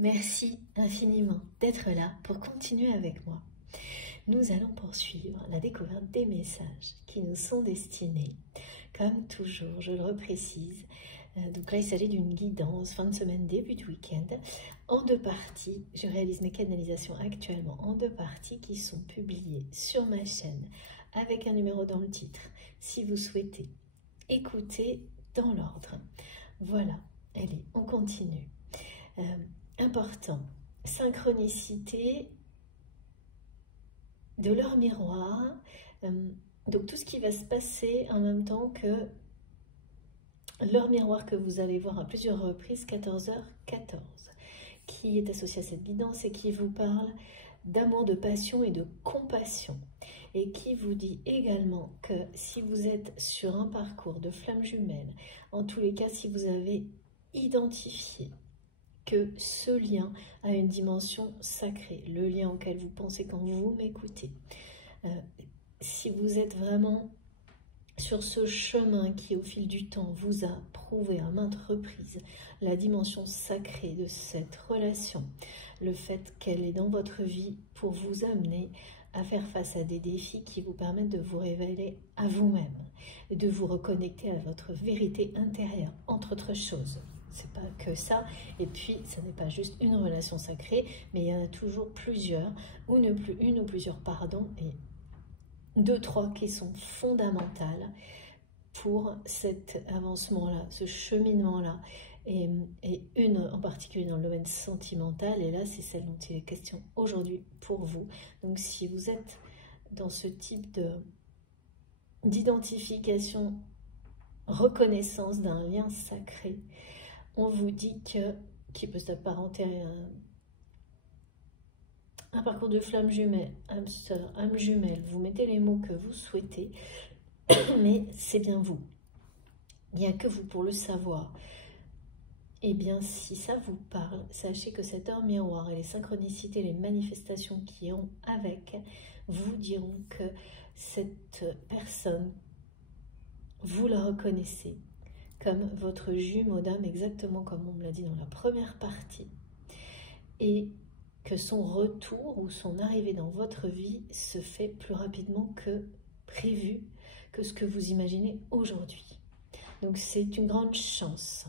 Merci infiniment d'être là pour continuer avec moi. Nous allons poursuivre la découverte des messages qui nous sont destinés. Comme toujours, je le reprécise, donc là il s'agit d'une guidance fin de semaine, début de week-end, en deux parties. Je réalise mes canalisations actuellement en deux parties qui sont publiées sur ma chaîne avec un numéro dans le titre si vous souhaitez écouter dans l'ordre. Voilà, allez, on continue. Important, synchronicité de leur miroir, donc tout ce qui va se passer en même temps que leur miroir que vous allez voir à plusieurs reprises, 14h14, qui est associé à cette guidance et qui vous parle d'amour, de passion et de compassion, et qui vous dit également que si vous êtes sur un parcours de flamme jumelle, en tous les cas, si vous avez identifié que ce lien a une dimension sacrée, le lien auquel vous pensez quand vous m'écoutez. Si vous êtes vraiment sur ce chemin qui, au fil du temps, vous a prouvé à maintes reprises la dimension sacrée de cette relation, le fait qu'elle est dans votre vie pour vous amener à faire face à des défis qui vous permettent de vous révéler à vous-même et de vous reconnecter à votre vérité intérieure, entre autres choses. C'est pas que ça, et puis ça n'est pas juste une relation sacrée, mais il y en a toujours plusieurs, ou une ou plusieurs, pardon, et deux, trois qui sont fondamentales pour cet avancement-là, ce cheminement-là, et une en particulier dans le domaine sentimental, et là c'est celle dont il est question aujourd'hui pour vous. Donc si vous êtes dans ce type d'identification, reconnaissance d'un lien sacré, on vous dit que, qui peut s'apparenter à un parcours de flamme jumelle, âme sœur, âme jumelle, vous mettez les mots que vous souhaitez, mais c'est bien vous. Il n'y a que vous pour le savoir. Eh bien, si ça vous parle, sachez que cette heure miroir et les synchronicités, les manifestations qui ont avec, vous diront que cette personne, vous la reconnaissez comme votre jumeau d'âme, exactement comme on me l'a dit dans la première partie, et que son retour ou son arrivée dans votre vie se fait plus rapidement que prévu, que ce que vous imaginez aujourd'hui. Donc c'est une grande chance.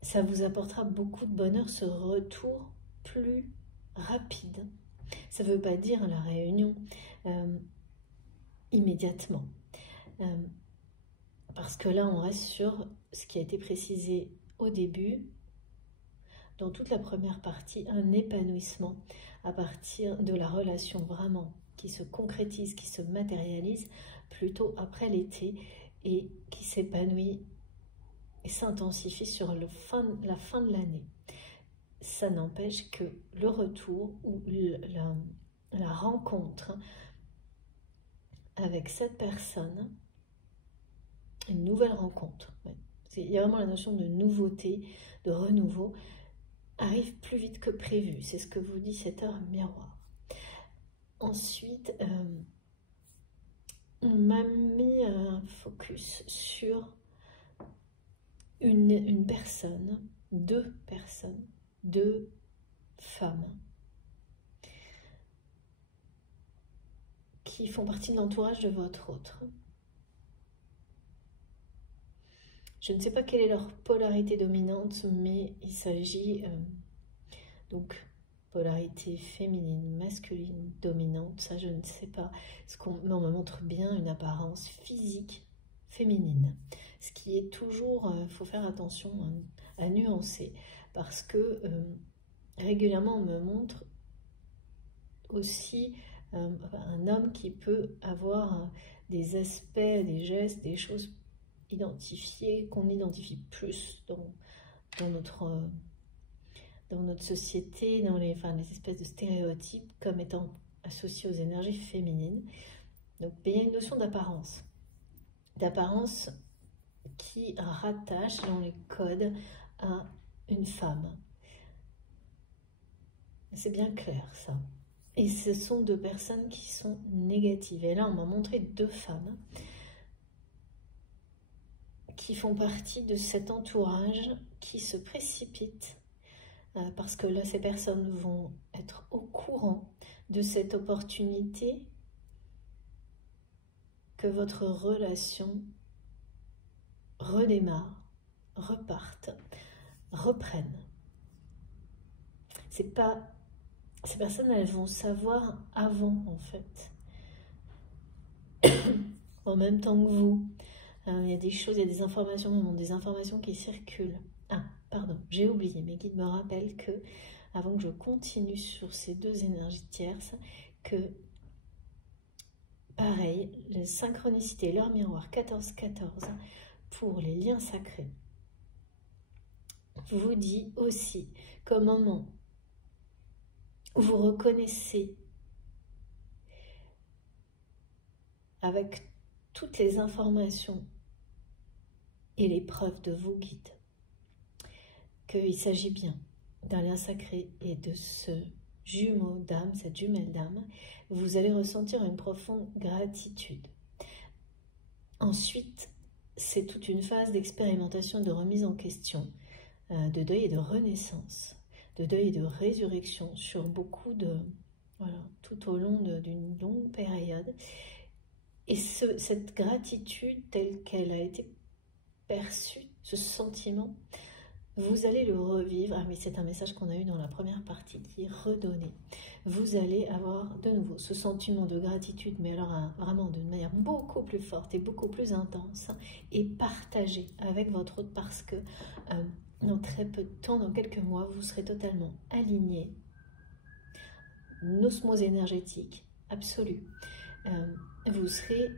Ça vous apportera beaucoup de bonheur, ce retour plus rapide. Ça ne veut pas dire la réunion immédiatement. Parce que là, on reste sur ce qui a été précisé au début, dans toute la première partie, un épanouissement à partir de la relation vraiment qui se concrétise, qui se matérialise plutôt après l'été et qui s'épanouit et s'intensifie sur la fin de l'année. Ça n'empêche que le retour ou la rencontre avec cette personne, une nouvelle rencontre, il y a vraiment la notion de nouveauté, de renouveau, arrive plus vite que prévu. C'est ce que vous dit cette heure miroir. Ensuite, on m'a mis un focus sur une personne, deux personnes, deux femmes qui font partie de l'entourage de votre autre. Je ne sais pas quelle est leur polarité dominante, mais il s'agit donc polarité féminine, masculine, dominante, ça je ne sais pas. Mais on me montre bien une apparence physique féminine. Ce qui est toujours, faut faire attention à nuancer, parce que régulièrement on me montre aussi un homme qui peut avoir des aspects, des gestes, des choses identifiées, qu'on identifie plus dans notre société, dans les espèces de stéréotypes comme étant associés aux énergies féminines. Donc il y a une notion d'apparence qui rattache dans les codes à une femme. C'est bien clair ça. Et ce sont deux personnes qui sont négatives. Et là on m'a montré deux femmes qui font partie de cet entourage qui se précipite parce que là, ces personnes vont être au courant de cette opportunité que votre relation redémarre, reparte, reprenne. C'est pas... Ces personnes, elles vont savoir avant, en fait. En même temps que vous. Il y a des choses, il y a des informations qui circulent. Ah, pardon, j'ai oublié. Mes guides me rappellent que, avant que je continue sur ces deux énergies tierces, que, pareil, la synchronicité, leur miroir 14-14, pour les liens sacrés, vous dit aussi qu'au moment où vous reconnaissez avec toutes les informations et les preuves de vos guides qu'il s'agit bien d'un lien sacré et de ce jumeau d'âme, cette jumelle d'âme, vous allez ressentir une profonde gratitude. Ensuite, c'est toute une phase d'expérimentation, de remise en question, de deuil et de renaissance, de deuil et de résurrection sur beaucoup de... Voilà, tout au long d'une longue période. Et cette gratitude telle qu'elle a été perçue, ce sentiment, vous allez le revivre. Ah oui, c'est un message qu'on a eu dans la première partie qui est redonné. Vous allez avoir de nouveau ce sentiment de gratitude, mais alors vraiment d'une manière beaucoup plus forte et beaucoup plus intense, et partagé avec votre autre parce que dans très peu de temps, dans quelques mois, vous serez totalement aligné. Une osmose énergétique absolue. Vous serez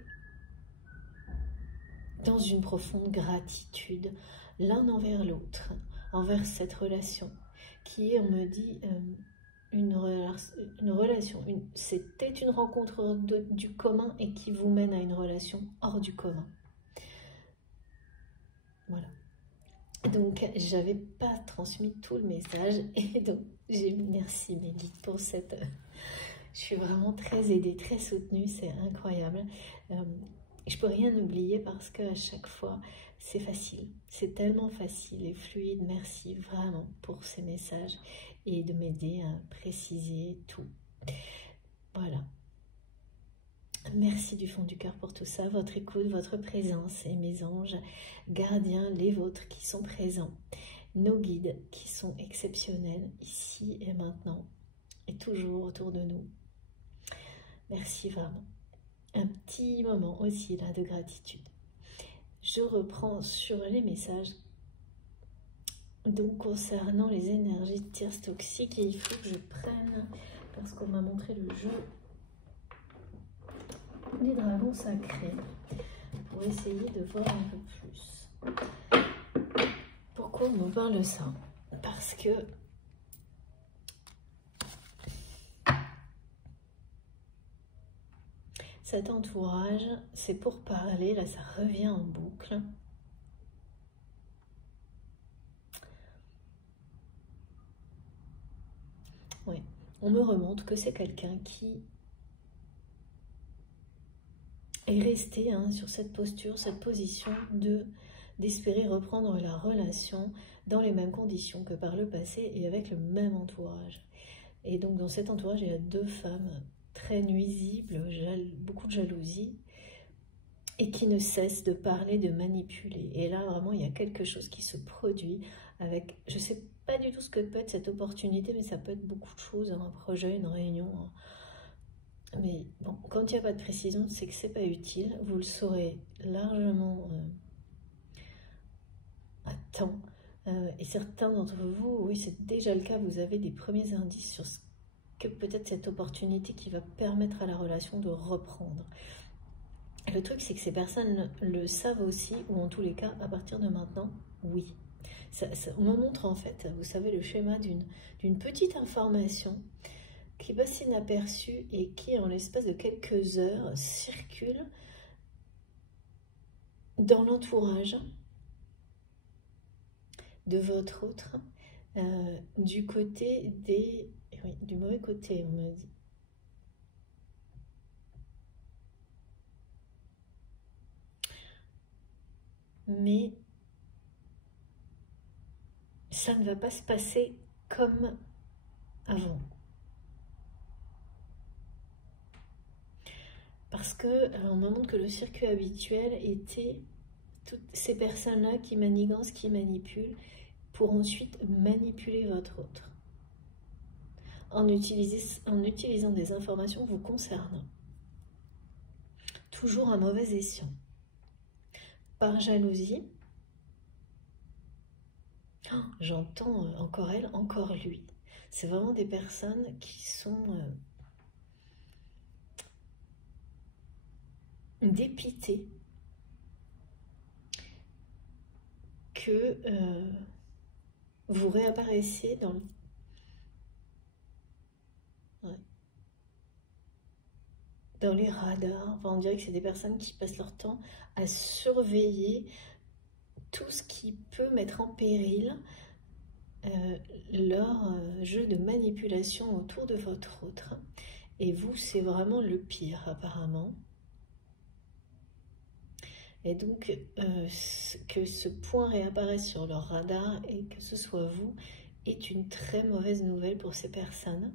dans une profonde gratitude l'un envers l'autre, envers cette relation qui est, on me dit, une relation, c'était une rencontre du commun et qui vous mène à une relation hors du commun. Voilà. Donc, j'avais pas transmis tout le message et donc, merci mes guides pour cette... Je suis vraiment très aidée, très soutenue, c'est incroyable. Je peux rien oublier parce qu'à chaque fois, c'est facile. C'est tellement facile et fluide. Merci vraiment pour ces messages et de m'aider à préciser tout. Voilà. Merci du fond du cœur pour tout ça, votre écoute, votre présence et mes anges gardiens, les vôtres qui sont présents, nos guides qui sont exceptionnels ici et maintenant et toujours autour de nous. Merci vraiment. Un petit moment aussi là de gratitude. Je reprends sur les messages. Donc concernant les énergies tierces toxiques, et il faut que je prenne, parce qu'on m'a montré le jeu des dragons sacrés, pour essayer de voir un peu plus. Pourquoi on nous parle de ça? Parce que cet entourage, c'est pour parler, là ça revient en boucle. Oui, on me remonte que c'est quelqu'un qui est resté sur cette posture, cette position d'espérer reprendre la relation dans les mêmes conditions que par le passé et avec le même entourage. Et donc dans cet entourage, il y a deux femmes très nuisibles, beaucoup de jalousie, et qui ne cessent de parler, de manipuler. Et là, vraiment, il y a quelque chose qui se produit avec, je ne sais pas du tout ce que peut être cette opportunité, mais ça peut être beaucoup de choses, un projet, une réunion. Mais bon, quand il n'y a pas de précision, c'est que ce n'est pas utile. Vous le saurez largement à temps. Et certains d'entre vous, oui, c'est déjà le cas, vous avez des premiers indices sur ce que peut-être cette opportunité qui va permettre à la relation de reprendre. Le truc, c'est que ces personnes le savent aussi, ou en tous les cas, à partir de maintenant, oui. On me montre en fait, vous savez, le schéma d'une petite information qui passe inaperçue et qui, en l'espace de quelques heures, circule dans l'entourage de votre autre, du côté des... Oui, du mauvais côté, on me dit. mais ça ne va pas se passer comme avant. Parce que on me montre que le circuit habituel était toutes ces personnes-là qui manigancent, qui manipulent, pour ensuite manipuler votre autre. En utilisant des informations vous concernant. Toujours un mauvais escient. Par jalousie, oh, j'entends encore elle, encore lui. C'est vraiment des personnes qui sont dépitées que vous réapparaissiez dans le... Ouais. Dans les radars. Enfin, on dirait que c'est des personnes qui passent leur temps à surveiller tout ce qui peut mettre en péril leur jeu de manipulation autour de votre autre. Et vous, c'est vraiment le pire apparemment. Et donc, que ce point réapparaisse sur leur radar et que ce soit vous est une très mauvaise nouvelle pour ces personnes.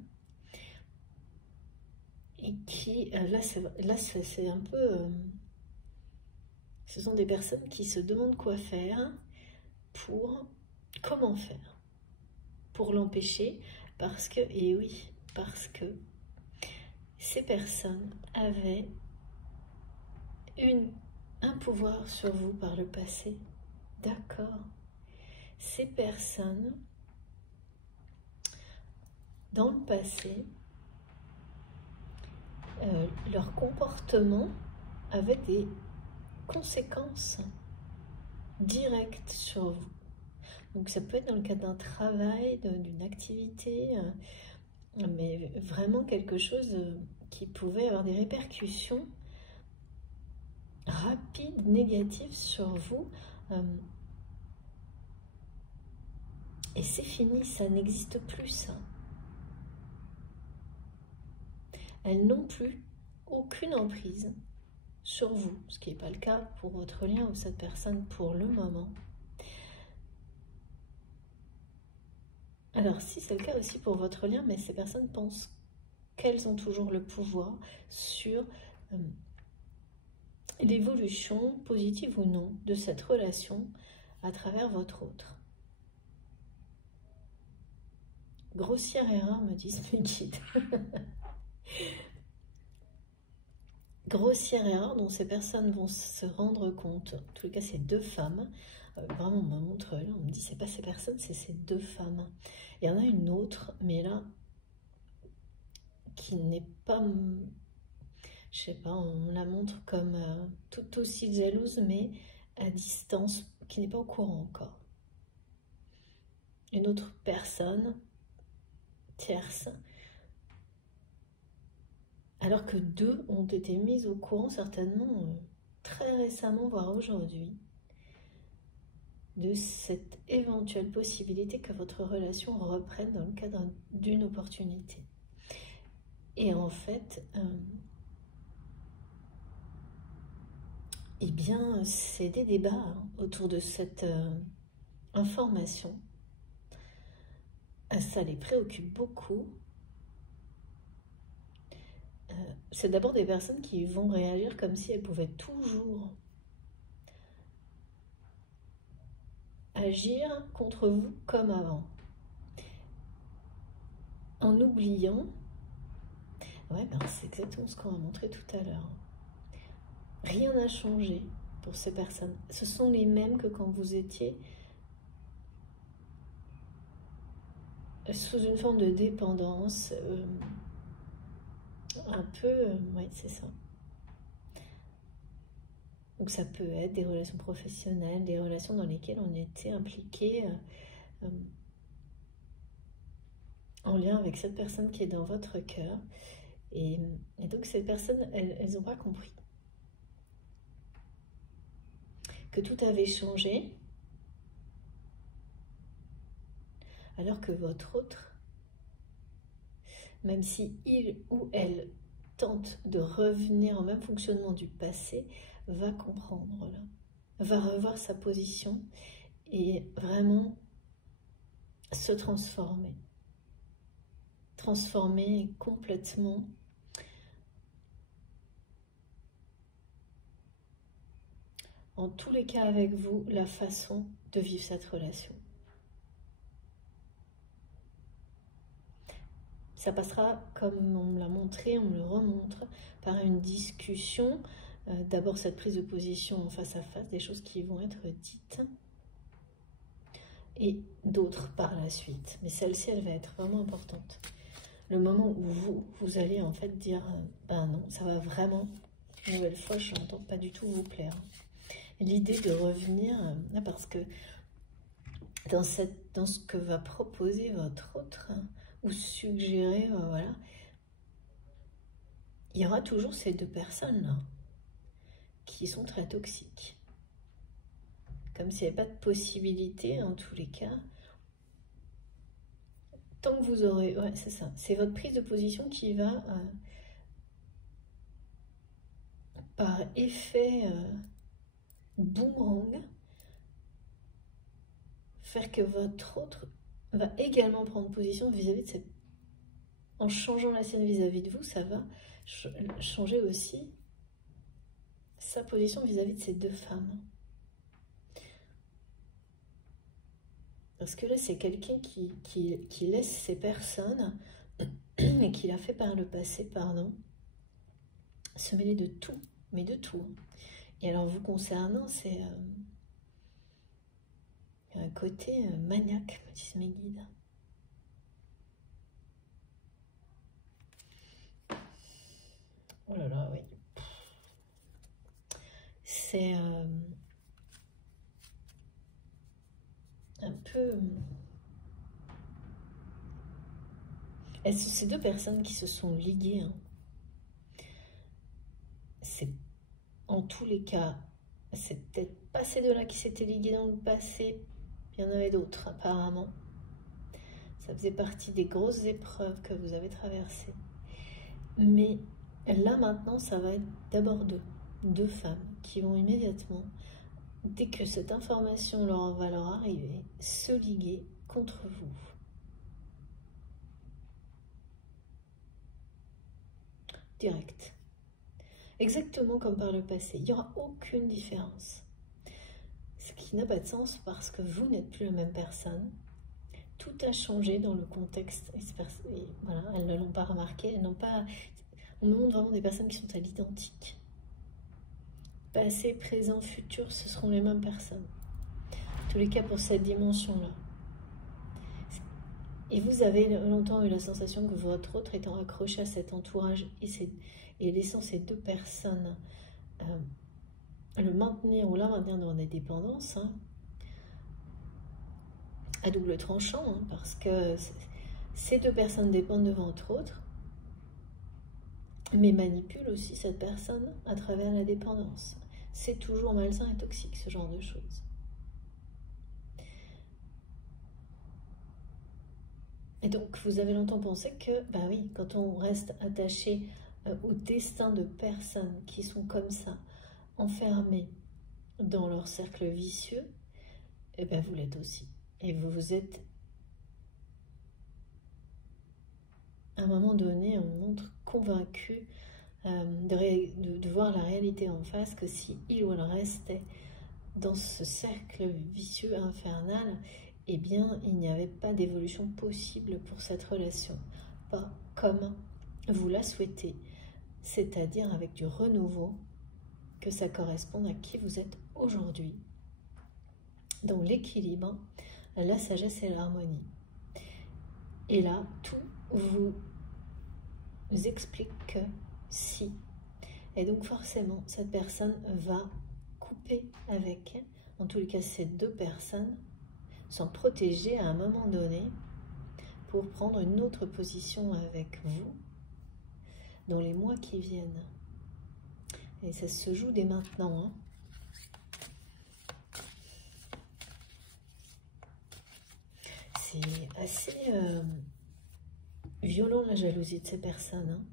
Et qui, là c'est un peu... ce sont des personnes qui se demandent quoi faire pour... Comment faire pour l'empêcher, parce que, et oui, parce que ces personnes avaient un pouvoir sur vous par le passé. D'accord. Ces personnes, dans le passé, leur comportement avait des conséquences directes sur vous. Donc ça peut être dans le cadre d'un travail, d'une activité, mais vraiment quelque chose qui pouvait avoir des répercussions rapides, négatives sur vous. Et c'est fini, ça n'existe plus, ça. Elles n'ont plus aucune emprise sur vous, ce qui n'est pas le cas pour votre lien ou cette personne pour le moment. Alors, si c'est le cas aussi pour votre lien, mais ces personnes pensent qu'elles ont toujours le pouvoir sur l'évolution, positive ou non, de cette relation à travers votre autre. Grossière erreur, me disent mes guides. Grossière erreur dont ces personnes vont se rendre compte. En tout cas, c'est deux femmes. Vraiment, on me montre, là, on me dit, c'est pas ces personnes, c'est ces deux femmes. Il y en a une autre, mais là, qui n'est pas, je sais pas, on la montre comme tout aussi jalouse, mais à distance, qui n'est pas au courant encore. Une autre personne, tierce, alors que deux ont été mises au courant certainement très récemment, voire aujourd'hui, de cette éventuelle possibilité que votre relation reprenne dans le cadre d'une opportunité. Et en fait, eh bien, c'est des débats autour de cette information. Ça les préoccupe beaucoup. C'est d'abord des personnes qui vont réagir comme si elles pouvaient toujours agir contre vous comme avant. En oubliant, ouais, ben c'est exactement ce qu'on a montré tout à l'heure. Rien n'a changé pour ces personnes. Ce sont les mêmes que quand vous étiez sous une forme de dépendance, un peu, oui, c'est ça. Donc ça peut être des relations professionnelles, des relations dans lesquelles on était impliqué en lien avec cette personne qui est dans votre cœur. Et donc ces personnes, elles n'ont pas compris que tout avait changé, alors que votre autre, même si il ou elle tente de revenir au même fonctionnement du passé, va comprendre là, va revoir sa position et vraiment se transformer. Transformer complètement en tous les cas avec vous la façon de vivre cette relation. Ça passera, comme on me l'a montré, on me le remontre, par une discussion. D'abord cette prise de position en face à face, des choses qui vont être dites, et d'autres par la suite. Mais celle-ci, elle va être vraiment importante. Le moment où vous allez en fait dire, ben non, ça va vraiment, une nouvelle fois, je n'entends pas du tout vous plaire. L'idée de revenir, parce que dans ce que va proposer votre autre, ou suggérer, voilà, il y aura toujours ces deux personnes-là qui sont très toxiques. Comme s'il n'y avait pas de possibilité, en tous les cas. Tant que vous aurez... Ouais, c'est ça. C'est votre prise de position qui va, par effet boomerang, faire que votre autre va également prendre position vis-à-vis de cette... En changeant la sienne vis-à-vis de vous, ça va changer aussi sa position vis-à-vis de ces deux femmes. Parce que là, c'est quelqu'un qui laisse ces personnes, et qui l'a fait par le passé, pardon, se mêler de tout, mais de tout. Et alors, vous concernant, c'est un côté maniaque, me disent mes guides. Oh là là, oui. C'est un peu... Ces deux personnes qui se sont liguées, hein, c'est en tous les cas, c'est peut-être pas ces deux-là qui s'étaient ligués dans le passé, il y en avait d'autres apparemment. Ça faisait partie des grosses épreuves que vous avez traversées. Mais là maintenant, ça va être d'abord deux femmes qui vont immédiatement, dès que cette information va leur arriver, se liguer contre vous. Direct. Exactement comme par le passé. Il n'y aura aucune différence. Ce qui n'a pas de sens parce que vous n'êtes plus la même personne. Tout a changé dans le contexte. Et voilà, elles ne l'ont pas remarqué. Elles n'ont pas... On me montre vraiment des personnes qui sont à l'identique. Passé, présent, futur, ce seront les mêmes personnes. En tous les cas pour cette dimension-là. Et vous avez longtemps eu la sensation que votre autre étant accroché à cet entourage et laissant ces deux personnes le maintenir ou la maintenir dans des dépendances, hein, à double tranchant, hein, parce que ces deux personnes dépendent de votre autre, mais manipulent aussi cette personne à travers la dépendance. C'est toujours malsain et toxique, ce genre de choses. Et donc, vous avez longtemps pensé que, bah oui, quand on reste attaché au destin de personnes qui sont comme ça, enfermées dans leur cercle vicieux, et ben vous l'êtes aussi. Et vous vous êtes, à un moment donné, on montre convaincu de voir la réalité en face, que si il ou elle restait dans ce cercle vicieux infernal, eh bien, il n'y avait pas d'évolution possible pour cette relation. Pas comme vous la souhaitez, c'est-à-dire avec du renouveau, que ça corresponde à qui vous êtes aujourd'hui. Donc l'équilibre, la sagesse et l'harmonie. Et là, tout vous explique que si. Et donc forcément, cette personne va couper avec, en tous les cas ces deux personnes, s'en protéger à un moment donné pour prendre une autre position avec vous dans les mois qui viennent. Et ça se joue dès maintenant, hein. C'est assez violent la jalousie de ces personnes, hein.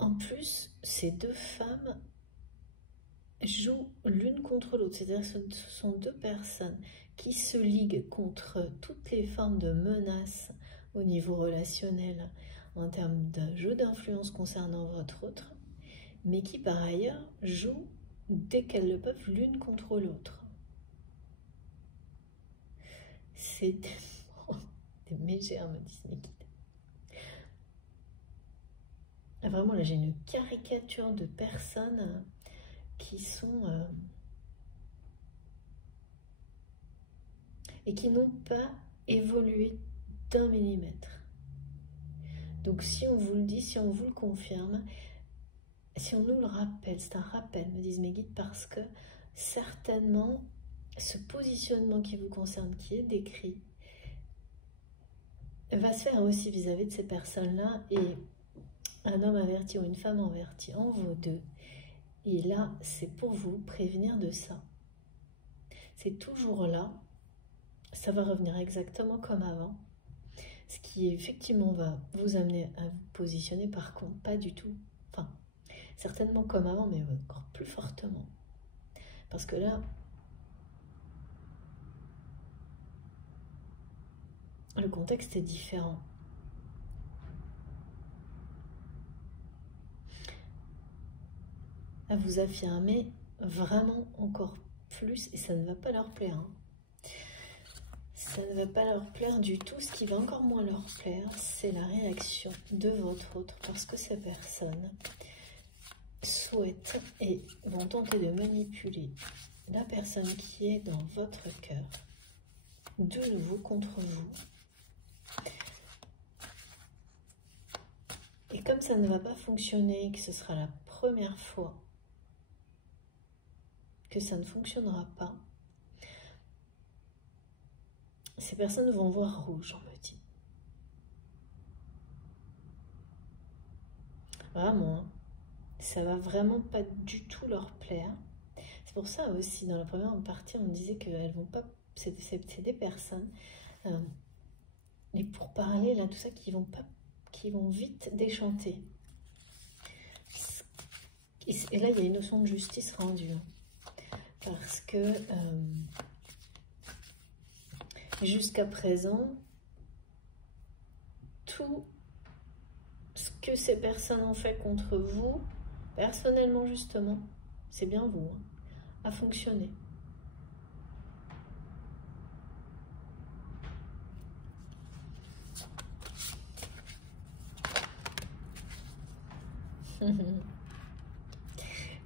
En plus, ces deux femmes jouent l'une contre l'autre, c'est-à-dire que ce sont deux personnes qui se liguent contre toutes les formes de menaces au niveau relationnel en termes de jeu d'influence concernant votre autre, mais qui par ailleurs jouent dès qu'elles le peuvent l'une contre l'autre. C'est des mégères, me disent mes guides. Vraiment, là, j'ai une caricature de personnes qui sont... et qui n'ont pas évolué d'1 millimètre. Donc, si on vous le dit, si on vous le confirme, si on nous le rappelle, c'est un rappel, me disent mes guides, parce que certainement, ce positionnement qui vous concerne, qui est décrit, va se faire aussi vis-à-vis de ces personnes-là, et un homme averti ou une femme avertie en vaut deux. Et là, c'est pour vous prévenir de ça. C'est toujours là, ça va revenir exactement comme avant, ce qui effectivement va vous amener à vous positionner, par contre, pas du tout, enfin, certainement comme avant, mais encore plus fortement. Parce que là, le contexte est différent. À vous affirmer vraiment encore plus, et ça ne va pas leur plaire. Hein. Ça ne va pas leur plaire du tout. Ce qui va encore moins leur plaire, c'est la réaction de votre autre, parce que ces personnes souhaitent et vont tenter de manipuler la personne qui est dans votre cœur, de nouveau contre vous. Et comme ça ne va pas fonctionner, que ce sera la première fois que ça ne fonctionnera pas, ces personnes vont voir rouge, on me dit. Vraiment, ça va vraiment pas du tout leur plaire. C'est pour ça aussi, dans la première partie, on disait qu'elles vont pas... C'est des personnes, et pour parler, là, tout ça, qui vont vite déchanter. Et là, il y a une notion de justice rendue. Parce que jusqu'à présent, tout ce que ces personnes ont fait contre vous, personnellement justement, c'est bien vous, hein, a fonctionné.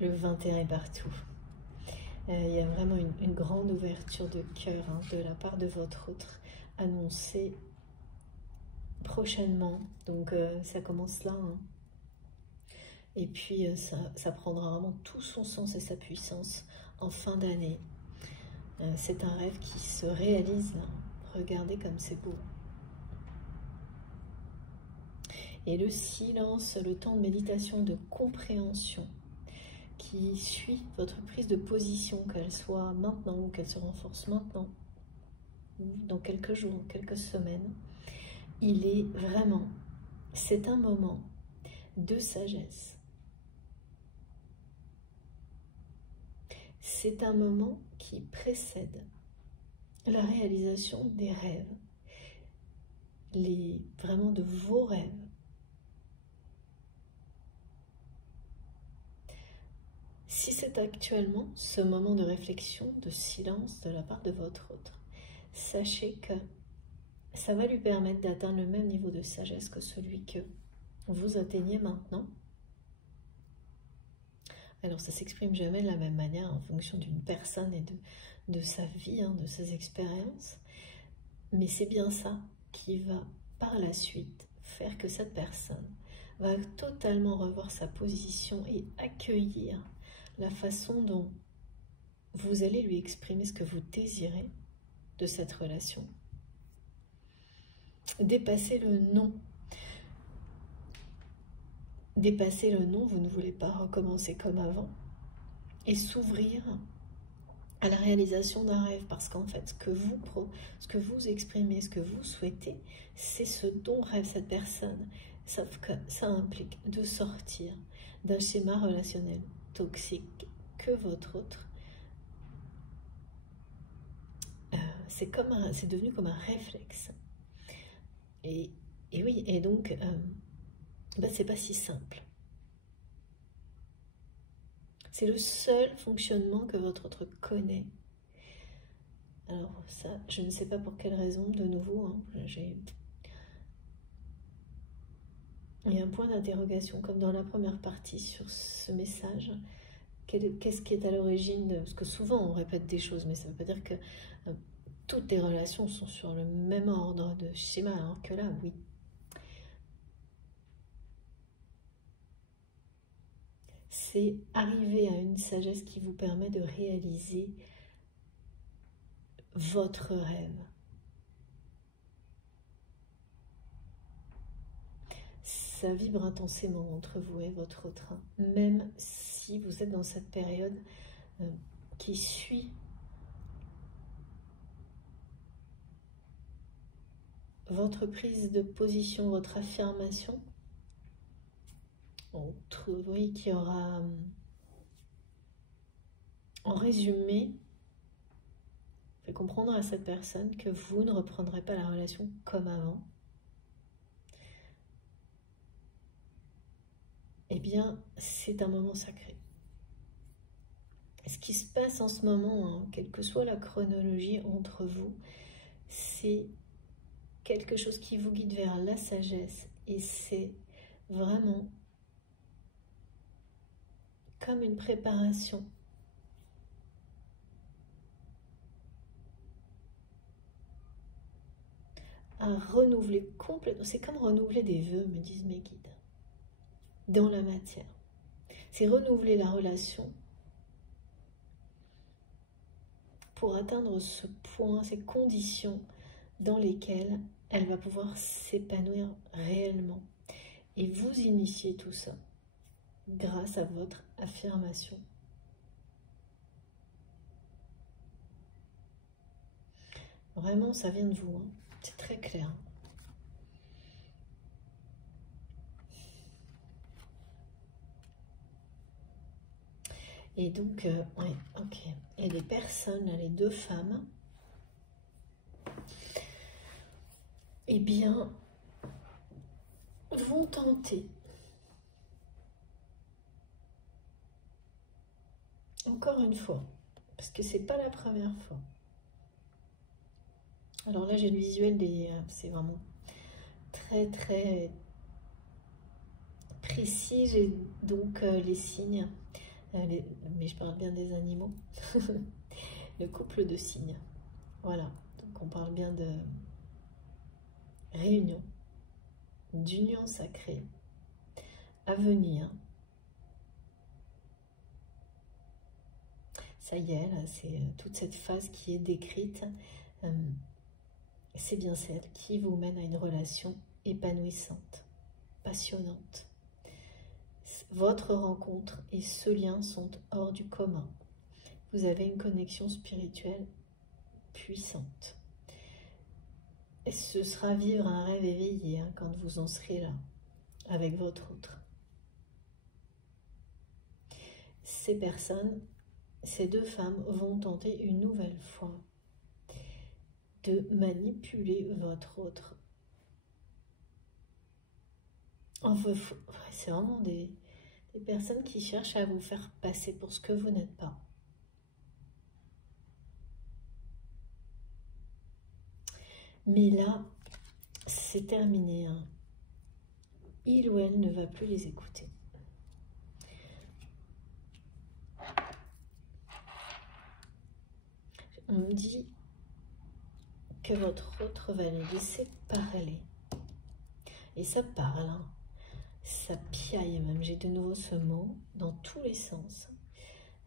Le 21 est partout. Il y a vraiment une grande ouverture de cœur, hein, de la part de votre autre, annoncée prochainement. Donc ça commence là. Hein. Et puis ça prendra vraiment tout son sens et sa puissance en fin d'année. C'est un rêve qui se réalise. Hein. Regardez comme c'est beau. Et le silence, le temps de méditation, de compréhension qui suit votre prise de position, qu'elle soit maintenant ou qu'elle se renforce maintenant, ou dans quelques jours, quelques semaines, il est vraiment, c'est un moment de sagesse. C'est un moment qui précède la réalisation des rêves, vraiment de vos rêves. Si c'est actuellement ce moment de réflexion, de silence de la part de votre autre, sachez que ça va lui permettre d'atteindre le même niveau de sagesse que celui que vous atteignez maintenant. Alors ça s'exprime jamais de la même manière en fonction d'une personne et de sa vie, hein, de ses expériences, mais c'est bien ça qui va par la suite faire que cette personne va totalement revoir sa position et accueillir la façon dont vous allez lui exprimer ce que vous désirez de cette relation. Dépasser le non. Dépasser le non, vous ne voulez pas recommencer comme avant. Et s'ouvrir à la réalisation d'un rêve. Parce qu'en fait, ce que vous exprimez, ce que vous souhaitez, c'est ce dont rêve cette personne. Sauf que ça implique de sortir d'un schéma relationnel toxique que votre autre, c'est devenu comme un réflexe. Et oui, et donc, c'est pas si simple. C'est le seul fonctionnement que votre autre connaît. Alors ça, je ne sais pas pour quelle raison, de nouveau, hein, il y a un point d'interrogation, comme dans la première partie, sur ce message. Qu'est-ce qui est à l'origine de... Parce que souvent, on répète des choses, mais ça ne veut pas dire que toutes les relations sont sur le même ordre de schéma, alors que là, oui. C'est arriver à une sagesse qui vous permet de réaliser votre rêve. Ça vibre intensément entre vous et votre autre, même si vous êtes dans cette période qui suit votre prise de position, votre affirmation. On trouve, oui, qu'il y aura, en résumé, fait comprendre à cette personne que vous ne reprendrez pas la relation comme avant. Eh bien, c'est un moment sacré. Ce qui se passe en ce moment, hein, quelle que soit la chronologie entre vous, c'est quelque chose qui vous guide vers la sagesse. Et c'est vraiment comme une préparation à renouveler complètement. C'est comme renouveler des vœux, me disent mes guides, dans la matière. C'est renouveler la relation pour atteindre ce point, ces conditions dans lesquelles elle va pouvoir s'épanouir réellement. Et vous initiez tout ça grâce à votre affirmation. Vraiment, ça vient de vous, hein. C'est très clair. Et donc, ouais, ok. Et les personnes, les deux femmes, eh bien, vont tenter. Encore une fois, parce que c'est pas la première fois. Alors là, j'ai le visuel des... c'est vraiment très, très précis. J'ai donc les signes, mais je parle bien des animaux. Le couple de signes. Voilà, donc on parle bien de réunion, d'union sacrée à venir. Ça y est, là, c'est toute cette phase qui est décrite. C'est bien celle qui vous mène à une relation épanouissante, passionnante. Votre rencontre et ce lien sont hors du commun. Vous avez une connexion spirituelle puissante. Et ce sera vivre un rêve éveillé, hein, quand vous en serez là, avec votre autre. Ces personnes, ces deux femmes vont tenter une nouvelle fois de manipuler votre autre. C'est vraiment des personnes qui cherchent à vous faire passer pour ce que vous n'êtes pas. Mais là, c'est terminé, hein. Il ou elle ne va plus les écouter. On me dit que votre autre va les laisser parler. Et ça parle, hein. Ça piaille même. J'ai de nouveau ce mot dans tous les sens.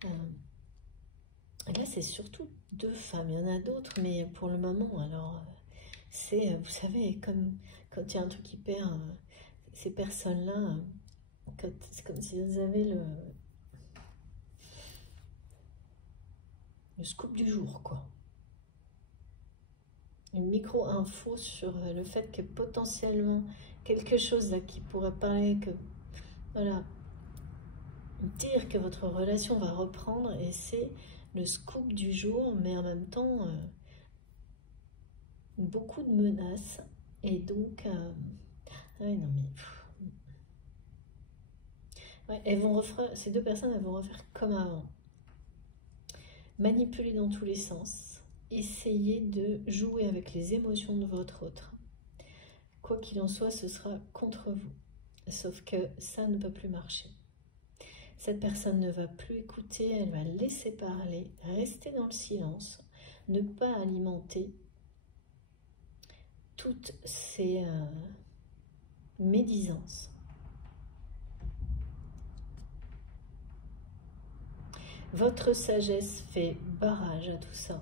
Là, c'est surtout deux femmes. Il y en a d'autres, mais pour le moment, alors, c'est, vous savez, comme quand il y a un truc hyper... ces personnes-là, c'est comme si elles avaient le scoop du jour, quoi. Une micro-info sur le fait que potentiellement, quelque chose là qui pourrait parler que, voilà, dire que votre relation va reprendre et c'est le scoop du jour, mais en même temps, beaucoup de menaces. Et donc, ouais, non mais... Ouais, ces deux personnes, elles vont refaire comme avant. Manipuler dans tous les sens. Essayez de jouer avec les émotions de votre autre. Quoi qu'il en soit, ce sera contre vous. Sauf que ça ne peut plus marcher. Cette personne ne va plus écouter, elle va laisser parler, rester dans le silence, ne pas alimenter toutes ces médisances. Votre sagesse fait barrage à tout ça.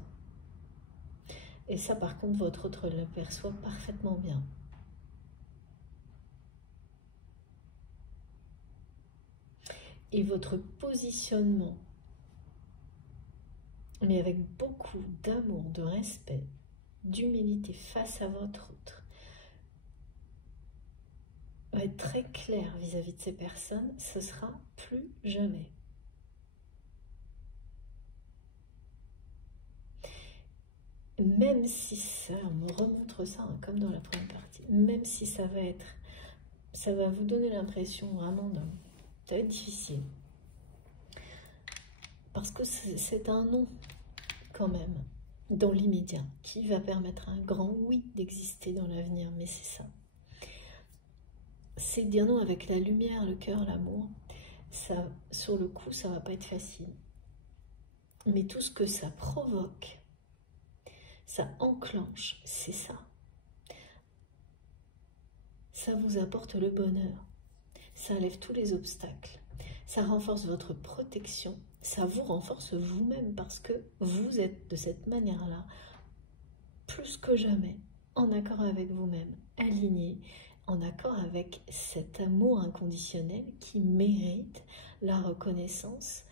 Et ça, par contre, votre autre le perçoit parfaitement bien. Et votre positionnement, mais avec beaucoup d'amour, de respect, d'humilité face à votre autre, va être très clair vis-à-vis de ces personnes, ce sera plus jamais. Même si ça, on me remontre ça, hein, comme dans la première partie, même si ça va vous donner l'impression vraiment de... Ça va être difficile. Parce que c'est un non, quand même, dans l'immédiat, qui va permettre à un grand oui d'exister dans l'avenir, mais c'est ça. C'est dire non avec la lumière, le cœur, l'amour. Ça, sur le coup, ça va pas être facile. Mais tout ce que ça provoque, ça enclenche, c'est ça. Ça vous apporte le bonheur. Ça enlève tous les obstacles. Ça renforce votre protection. Ça vous renforce vous-même parce que vous êtes de cette manière-là, plus que jamais, en accord avec vous-même, aligné, en accord avec cet amour inconditionnel qui mérite la reconnaissance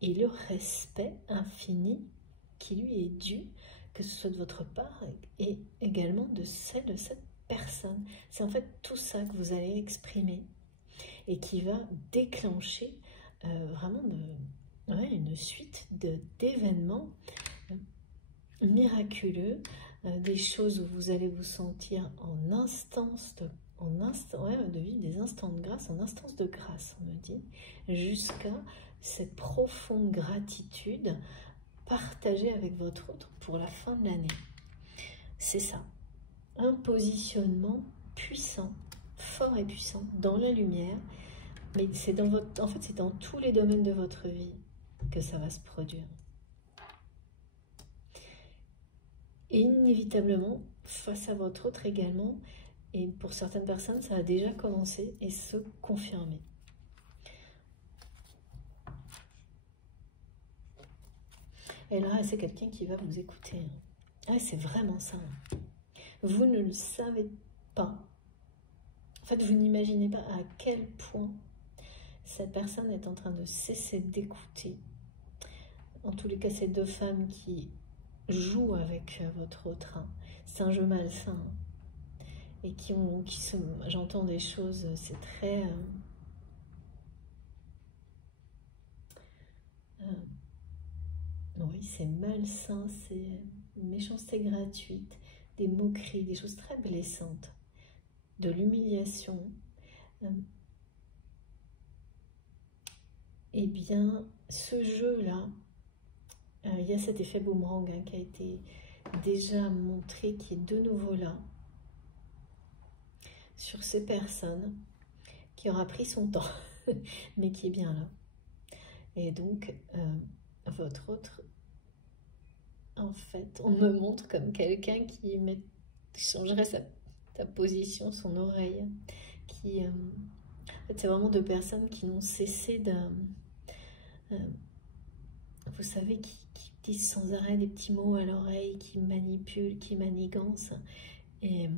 et le respect infini qui lui est dû, que ce soit de votre part et également de celle de cette personne. C'est en fait tout ça que vous allez exprimer et qui va déclencher vraiment une suite d'événements miraculeux, des choses où vous allez vous sentir en instance de vivre des instants de grâce, en instance de grâce, on me dit, jusqu'à cette profonde gratitude partagée avec votre autre pour la fin de l'année. C'est ça, un positionnement puissant, fort et puissant, dans la lumière, mais c'est en fait, c'est dans tous les domaines de votre vie que ça va se produire. Et inévitablement, face à votre autre également, et pour certaines personnes, ça a déjà commencé et se confirmer. Et là, c'est quelqu'un qui va vous écouter. Ah, c'est vraiment ça. Vous ne le savez pas. En fait, vous n'imaginez pas à quel point cette personne est en train de cesser d'écouter. En tous les cas, ces deux femmes qui jouent avec votre autre. C'est un jeu malsain. Et j'entends des choses, c'est très... oui, c'est malsain, c'est une méchanceté gratuite, des moqueries, des choses très blessantes, de l'humiliation. Eh bien, ce jeu-là, il y a cet effet boomerang qui a été déjà montré, qui est de nouveau là, sur ces personnes, qui aura pris son temps, mais qui est bien là. Et donc, votre autre, en fait, on me montre comme quelqu'un qui changerait sa position, son oreille, qui... en fait, c'est vraiment deux personnes qui n'ont cessé de... vous savez, qui disent sans arrêt des petits mots à l'oreille, qui manipulent, qui manigancent. Et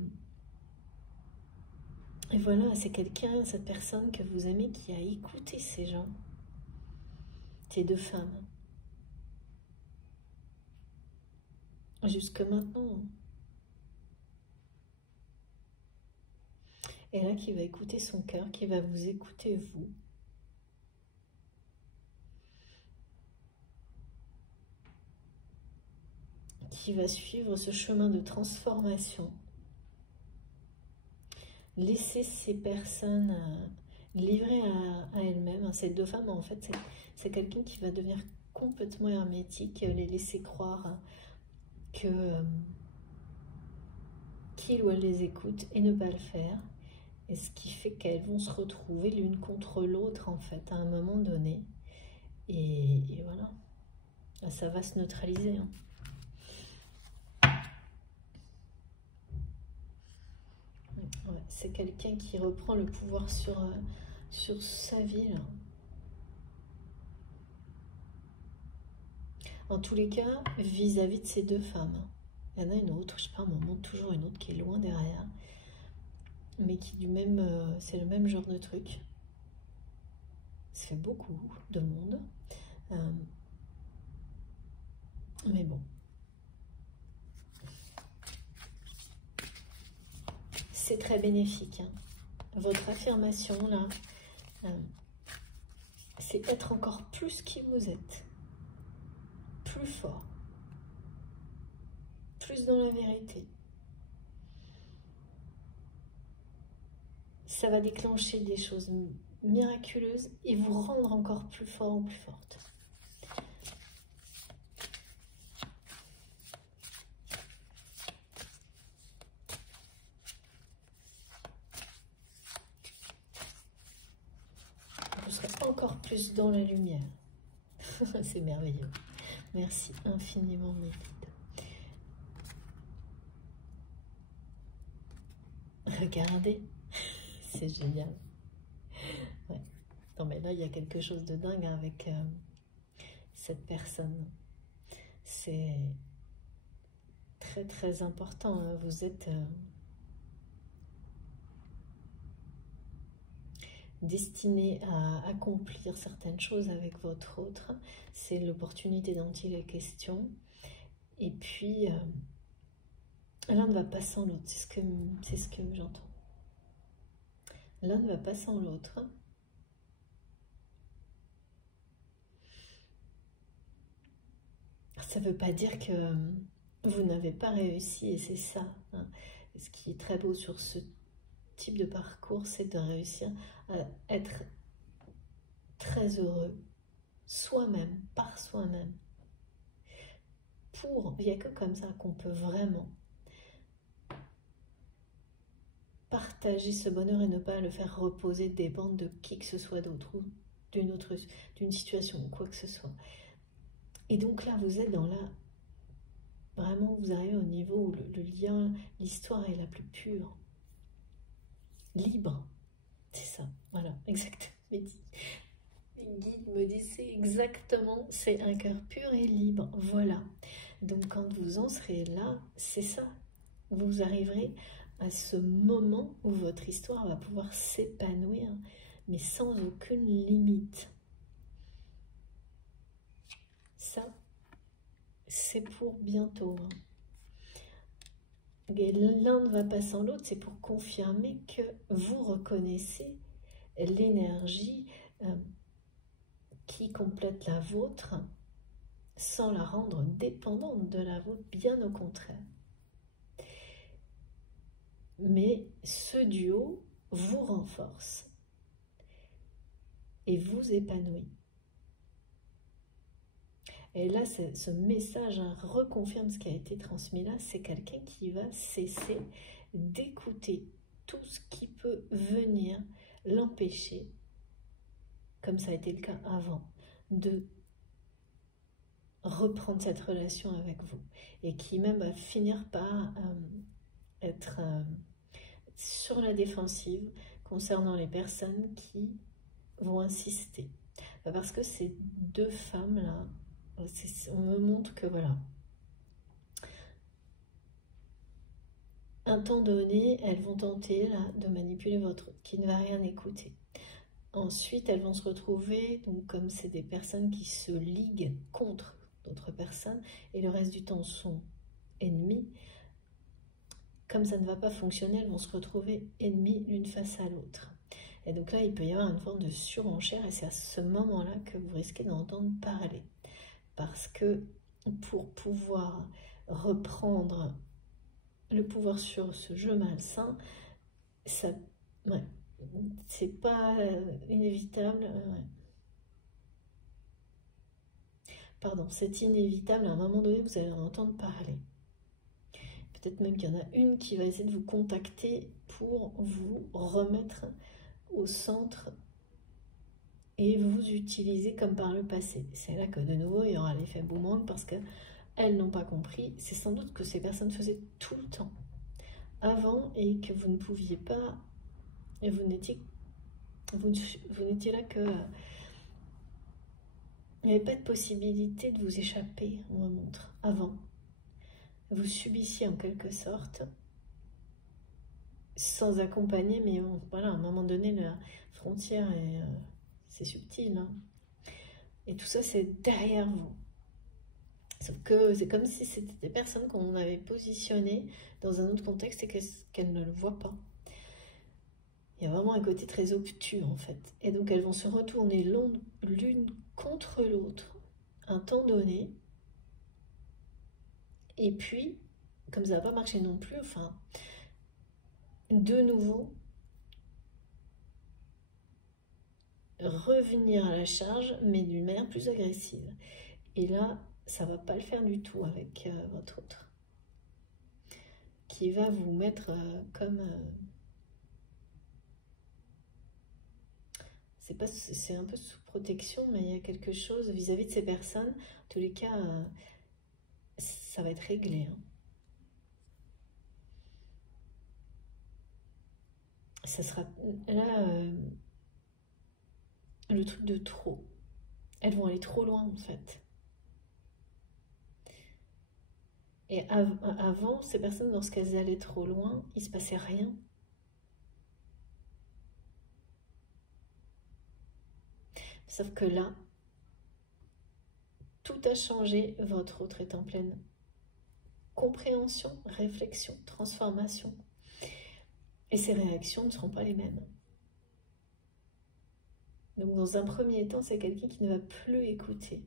voilà, c'est quelqu'un, cette personne que vous aimez, qui a écouté ces gens, ces deux femmes. Jusque maintenant. Et là, qui va écouter son cœur, qui va vous écouter vous. qui va suivre ce chemin de transformation. Laissez ces personnes livrées à elles-mêmes. Ces deux femmes, en fait, c'est quelqu'un qui va devenir complètement hermétique, les laisser croire que qu'il ou elle les écoute et ne pas le faire. Et ce qui fait qu'elles vont se retrouver l'une contre l'autre, en fait, à un moment donné. Et voilà, ça va se neutraliser. Hein. Ouais, c'est quelqu'un qui reprend le pouvoir sur sa vie, là. En tous les cas, vis-à-vis de ces deux femmes. Il y en a une autre, je sais pas, on montre toujours une autre qui est loin derrière. Mais qui du même, c'est le même genre de truc. Ça fait beaucoup de monde. Mais bon. C'est très bénéfique. Hein. Votre affirmation, là, c'est être encore plus qui vous êtes. Plus fort. Plus dans la vérité. Ça va déclencher des choses miraculeuses et vous rendre encore plus fort ou plus forte. Vous serez encore plus dans la lumière. C'est merveilleux. Merci infiniment, mes guides. Regardez, c'est génial. Ouais. Non mais là, il y a quelque chose de dingue avec cette personne. C'est très très important. Hein. Vous êtes destiné à accomplir certaines choses avec votre autre. C'est l'opportunité dont il est question. Et puis, l'un ne va pas sans l'autre. C'est ce que j'entends. L'un ne va pas sans l'autre. Ça ne veut pas dire que vous n'avez pas réussi, et c'est ça. Hein. Ce qui est très beau sur ce type de parcours, c'est de réussir à être très heureux, soi-même, par soi-même. Il n'y a que comme ça qu'on peut vraiment partager ce bonheur et ne pas le faire reposer, dépendre de qui que ce soit d'autre ou d'une situation ou quoi que ce soit. Et donc là, vous êtes dans la... Vraiment, vous arrivez au niveau où le lien, l'histoire est la plus pure. Libre. C'est ça. Voilà, exactement. Les guides me disent, c'est exactement, c'est un cœur pur et libre. Voilà. Donc quand vous en serez là, c'est ça. Vous arriverez à ce moment où votre histoire va pouvoir s'épanouir, mais sans aucune limite. Ça, c'est pour bientôt. L'un ne va pas sans l'autre, c'est pour confirmer que vous reconnaissez l'énergie qui complète la vôtre sans la rendre dépendante de la vôtre, bien au contraire. Mais ce duo vous renforce et vous épanouit. Et là, ce message reconfirme ce qui a été transmis là, c'est quelqu'un qui va cesser d'écouter tout ce qui peut venir l'empêcher, comme ça a été le cas avant, de reprendre cette relation avec vous. Et qui même va finir par être sur la défensive concernant les personnes qui vont insister. Parce que ces deux femmes-là, on me montre que voilà, un temps donné, elles vont tenter là, de manipuler votre autre, qui ne va rien écouter. Ensuite, elles vont se retrouver, donc comme c'est des personnes qui se liguent contre d'autres personnes, et le reste du temps sont ennemis, comme ça ne va pas fonctionner, elles vont se retrouver ennemies l'une face à l'autre. Et donc là, il peut y avoir une forme de surenchère, et c'est à ce moment-là que vous risquez d'entendre parler. Parce que pour pouvoir reprendre le pouvoir sur ce jeu malsain, ça, ouais, c'est pas inévitable. Pardon, c'est inévitable, à un moment donné, vous allez en entendre parler. Peut-être même qu'il y en a une qui va essayer de vous contacter pour vous remettre au centre et vous utiliser comme par le passé. C'est là que de nouveau, il y aura l'effet boomerang parce qu'elles n'ont pas compris. C'est sans doute que ces personnes faisaient tout le temps avant et que vous ne pouviez pas, et vous n'étiez là que... il n'y avait pas de possibilité de vous échapper, on me montre, avant. Vous subissiez en quelque sorte, sans accompagner, mais bon, voilà, à un moment donné, la frontière, c'est subtil. Hein. Et tout ça, c'est derrière vous. Sauf que c'est comme si c'était des personnes qu'on avait positionnées dans un autre contexte et qu'elles ne le voient pas. Il y a vraiment un côté très obtus, en fait. Et donc, elles vont se retourner l'une contre l'autre un temps donné. Et puis, comme ça n'a pas marché non plus, enfin, de nouveau, revenir à la charge, mais d'une manière plus agressive. Et là, ça ne va pas le faire du tout avec votre autre. Qui va vous mettre comme... c'est un peu sous protection, mais il y a quelque chose vis-à-vis de ces personnes. En tous les cas, ça va être réglé. Hein. Ça sera là le truc de trop. Elles vont aller trop loin en fait. Et avant, ces personnes, lorsqu'elles allaient trop loin, il ne se passait rien. Sauf que là, tout a changé, votre autre est en pleine compréhension, réflexion, transformation. Et ses réactions ne seront pas les mêmes. Donc dans un premier temps, c'est quelqu'un qui ne va plus écouter.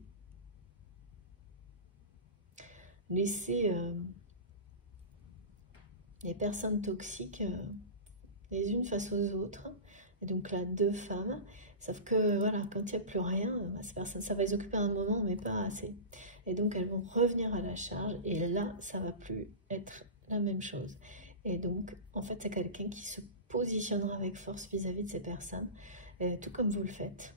Laisser les personnes toxiques les unes face aux autres. Et donc là, deux femmes. Sauf que voilà, quand il n'y a plus rien, ces personnes, ça va les occuper un moment, mais pas assez. Et donc elles vont revenir à la charge. Et là, ça ne va plus être la même chose. Et donc, en fait, c'est quelqu'un qui se positionnera avec force vis-à-vis de ces personnes, tout comme vous le faites.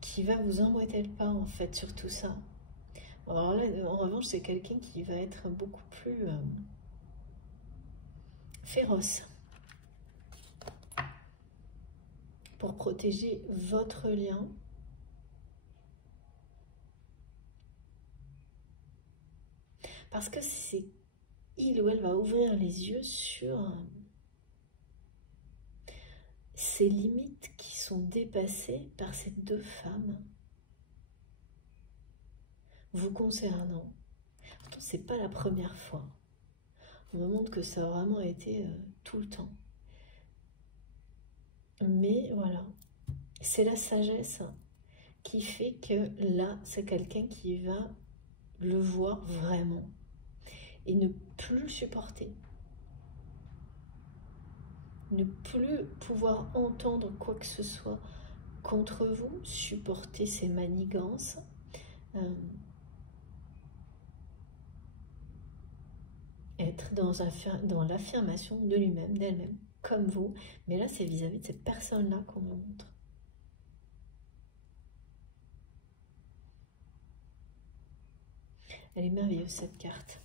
Qui va vous emboîter le pas, en fait, sur tout ça. Alors là, en revanche, c'est quelqu'un qui va être beaucoup plus féroce pour protéger votre lien. Parce que c'est il ou elle va ouvrir les yeux sur ces limites qui sont dépassées par ces deux femmes vous concernant. Pourtant, c'est pas la première fois. On me montre que ça a vraiment été tout le temps. Mais voilà, c'est la sagesse qui fait que là, c'est quelqu'un qui va le voir vraiment et ne plus le supporter. Ne plus pouvoir entendre quoi que ce soit contre vous, supporter ses manigances, être dans l'affirmation de lui-même, d'elle-même, comme vous. Mais là, c'est vis-à-vis de cette personne-là qu'on me montre. Elle est merveilleuse, cette carte.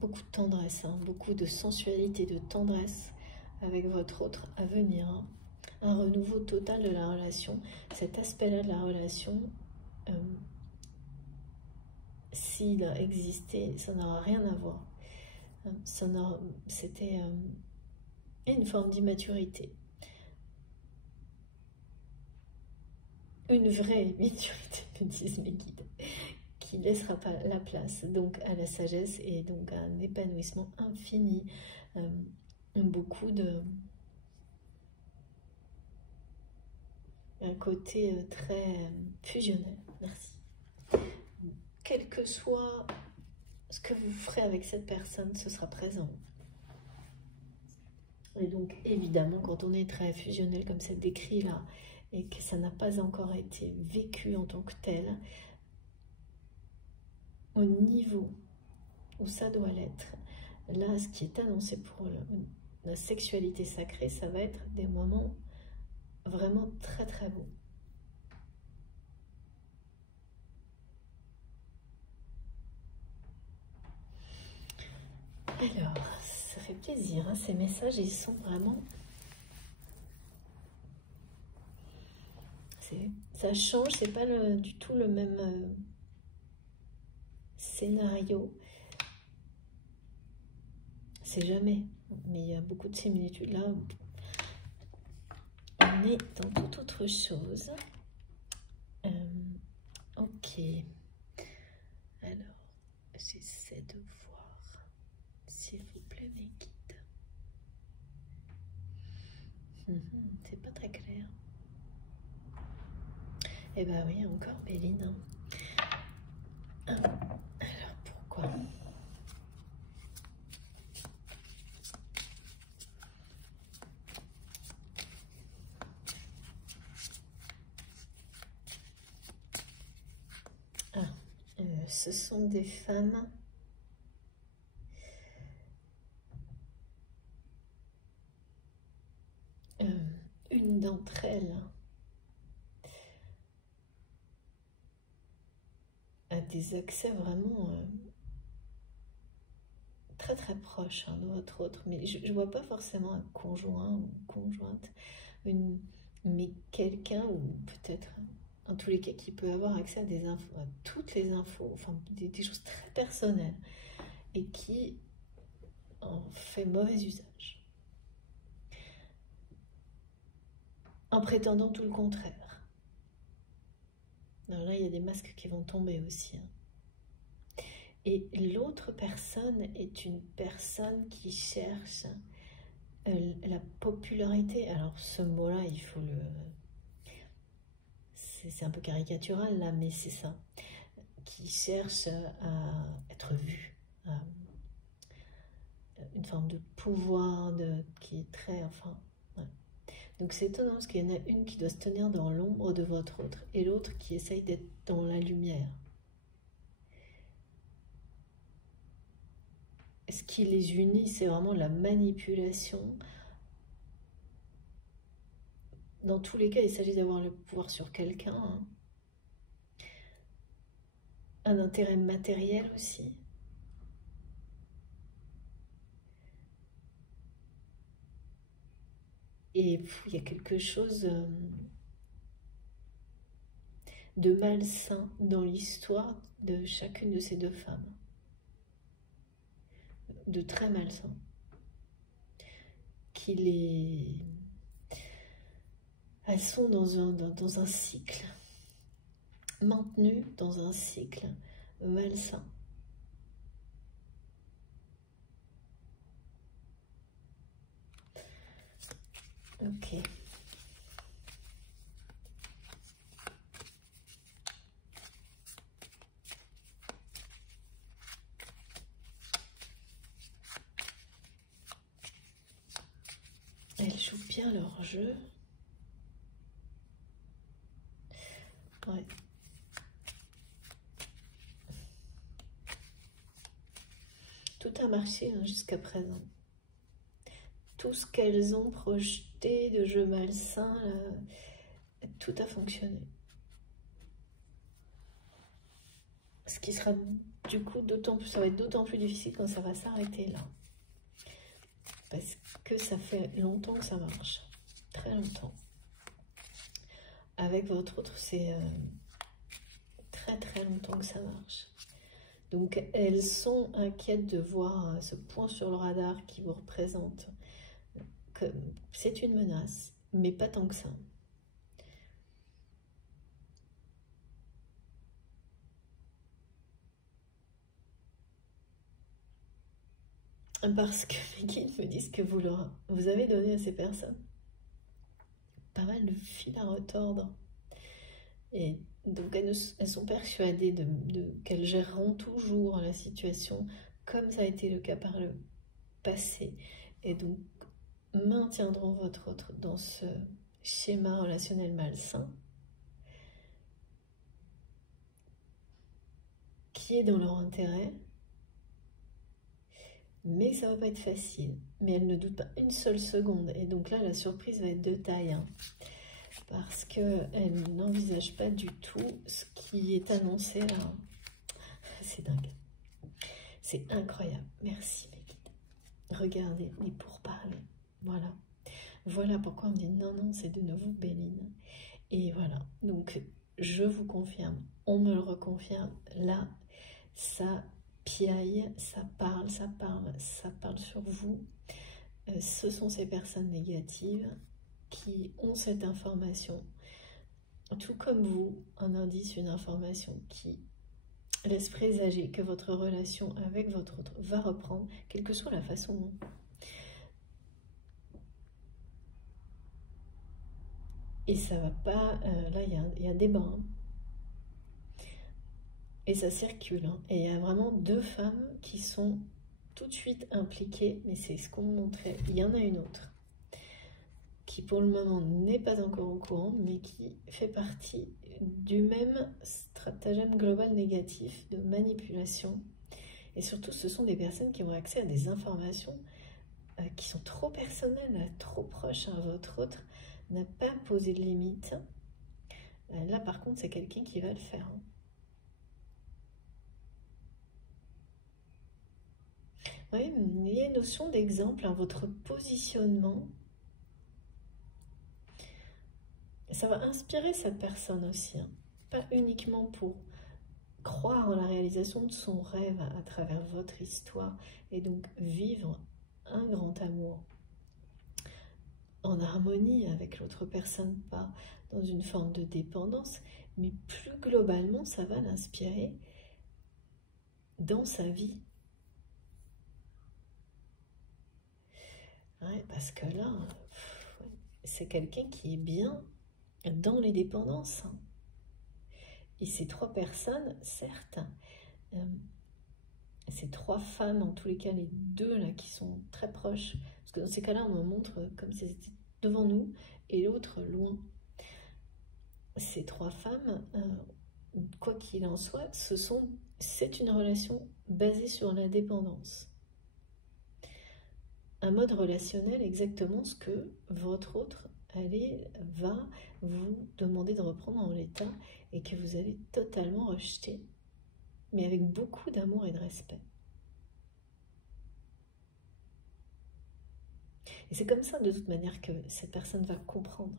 Beaucoup de tendresse, hein, beaucoup de sensualité, de tendresse avec votre autre à venir. Hein. Un renouveau total de la relation. Cet aspect-là de la relation, s'il a existé, ça n'aura rien à voir. C'était une forme d'immaturité. Une vraie maturité, me disent mes guides, qui laissera pas la place donc à la sagesse et donc à un épanouissement infini. Beaucoup de un côté très fusionnel. Merci. Quel que soit ce que vous ferez avec cette personne, ce sera présent. Et donc, évidemment, quand on est très fusionnel comme c'est décrit là, et que ça n'a pas encore été vécu en tant que tel, au niveau où ça doit l'être, là, ce qui est annoncé pour la sexualité sacrée, ça va être des moments vraiment très très beaux. Alors, ça fait plaisir, hein, ces messages, ils sont vraiment... Ça change, c'est pas du tout le même scénario. C'est jamais, mais il y a beaucoup de similitudes là. On est dans toute autre chose. Ok. Alors, j'essaie de voir, s'il vous plaît, mes guides. C'est pas très clair. Eh ben oui, encore Béline. Alors, pourquoi ? Ce sont des femmes une d'entre elles a des accès vraiment très très proches de votre autre, mais je ne vois pas forcément un conjoint ou une conjointe, mais quelqu'un ou peut-être en tous les cas qui peut avoir accès à des infos, à toutes les infos, enfin des choses très personnelles et qui en fait mauvais usage en prétendant tout le contraire. Alors là, il y a des masques qui vont tomber aussi. Et l'autre personne est une personne qui cherche la popularité. Alors ce mot-là, il faut le... C'est un peu caricatural là, mais c'est ça. Qui cherche à être vu. Une forme de pouvoir qui est très... Enfin, ouais. Donc c'est étonnant parce qu'il y en a une qui doit se tenir dans l'ombre de votre autre et l'autre qui essaye d'être dans la lumière. Ce qui les unit, c'est vraiment la manipulation. Dans tous les cas, il s'agit d'avoir le pouvoir sur quelqu'un. Hein. Un intérêt matériel aussi. Et il y a quelque chose de malsain dans l'histoire de chacune de ces deux femmes. De très malsain. Elles sont dans un cycle, maintenues dans un cycle malsain. Ok. Elles jouent bien leur jeu. Ouais. Tout a marché jusqu'à présent. Tout ce qu'elles ont projeté de jeu malsain, tout a fonctionné. Ce qui sera du coup ça va être d'autant plus difficile quand ça va s'arrêter là. Parce que ça fait longtemps que ça marche. Très longtemps. Avec votre autre, c'est très très longtemps que ça marche. Donc elles sont inquiètes de voir ce point sur le radar qui vous représente. C'est une menace, mais pas tant que ça. Parce que mes guides me disent que vous avez donné à ces personnes pas mal de fil à retordre. Et donc elles sont persuadées qu'elles géreront toujours la situation comme ça a été le cas par le passé. Et donc maintiendront votre autre dans ce schéma relationnel malsain qui est dans leur intérêt. Mais ça va pas être facile. Mais elle ne doute pas une seule seconde. Et donc là, la surprise va être de taille. Hein, parce qu'elle n'envisage pas du tout ce qui est annoncé là. C'est dingue. C'est incroyable. Merci mes guides. Regardez les pourparlers. Voilà. Voilà pourquoi on me dit non, non, c'est de nouveau Béline. Et voilà. Donc, je vous confirme. On me le reconfirme. Là, ça piaille, ça parle sur vous. Ce sont ces personnes négatives qui ont cette information, tout comme vous, un indice, une information qui laisse présager que votre relation avec votre autre va reprendre, quelle que soit la façon dont. Et ça va pas, là il y a débat, hein. Et ça circule, hein. Et il y a vraiment deux femmes qui sont tout de suite impliquées, mais c'est ce qu'on me montrait. Il y en a une autre qui pour le moment n'est pas encore au courant, mais qui fait partie du même stratagème global négatif de manipulation. Et surtout, ce sont des personnes qui ont accès à des informations qui sont trop personnelles, trop proches à votre autre, n'a pas posé de limite. Là, par contre, c'est quelqu'un qui va le faire. Hein. Oui, il y a une notion d'exemple, hein, votre positionnement. Ça va inspirer cette personne aussi, hein. Pas uniquement pour croire en la réalisation de son rêve à travers votre histoire et donc vivre un grand amour en harmonie avec l'autre personne, pas dans une forme de dépendance, mais plus globalement, ça va l'inspirer dans sa vie. Ouais, parce que là, c'est quelqu'un qui est bien dans les dépendances. Et ces trois personnes, certes, ces trois femmes, en tous les cas les deux là qui sont très proches, parce que dans ces cas-là on me montre comme si c'était devant nous et l'autre loin. Ces trois femmes, quoi qu'il en soit, c'est une relation basée sur la dépendance. Un mode relationnel exactement ce que votre autre va vous demander de reprendre en l'état et que vous allez totalement rejeter, mais avec beaucoup d'amour et de respect. Et c'est comme ça de toute manière que cette personne va comprendre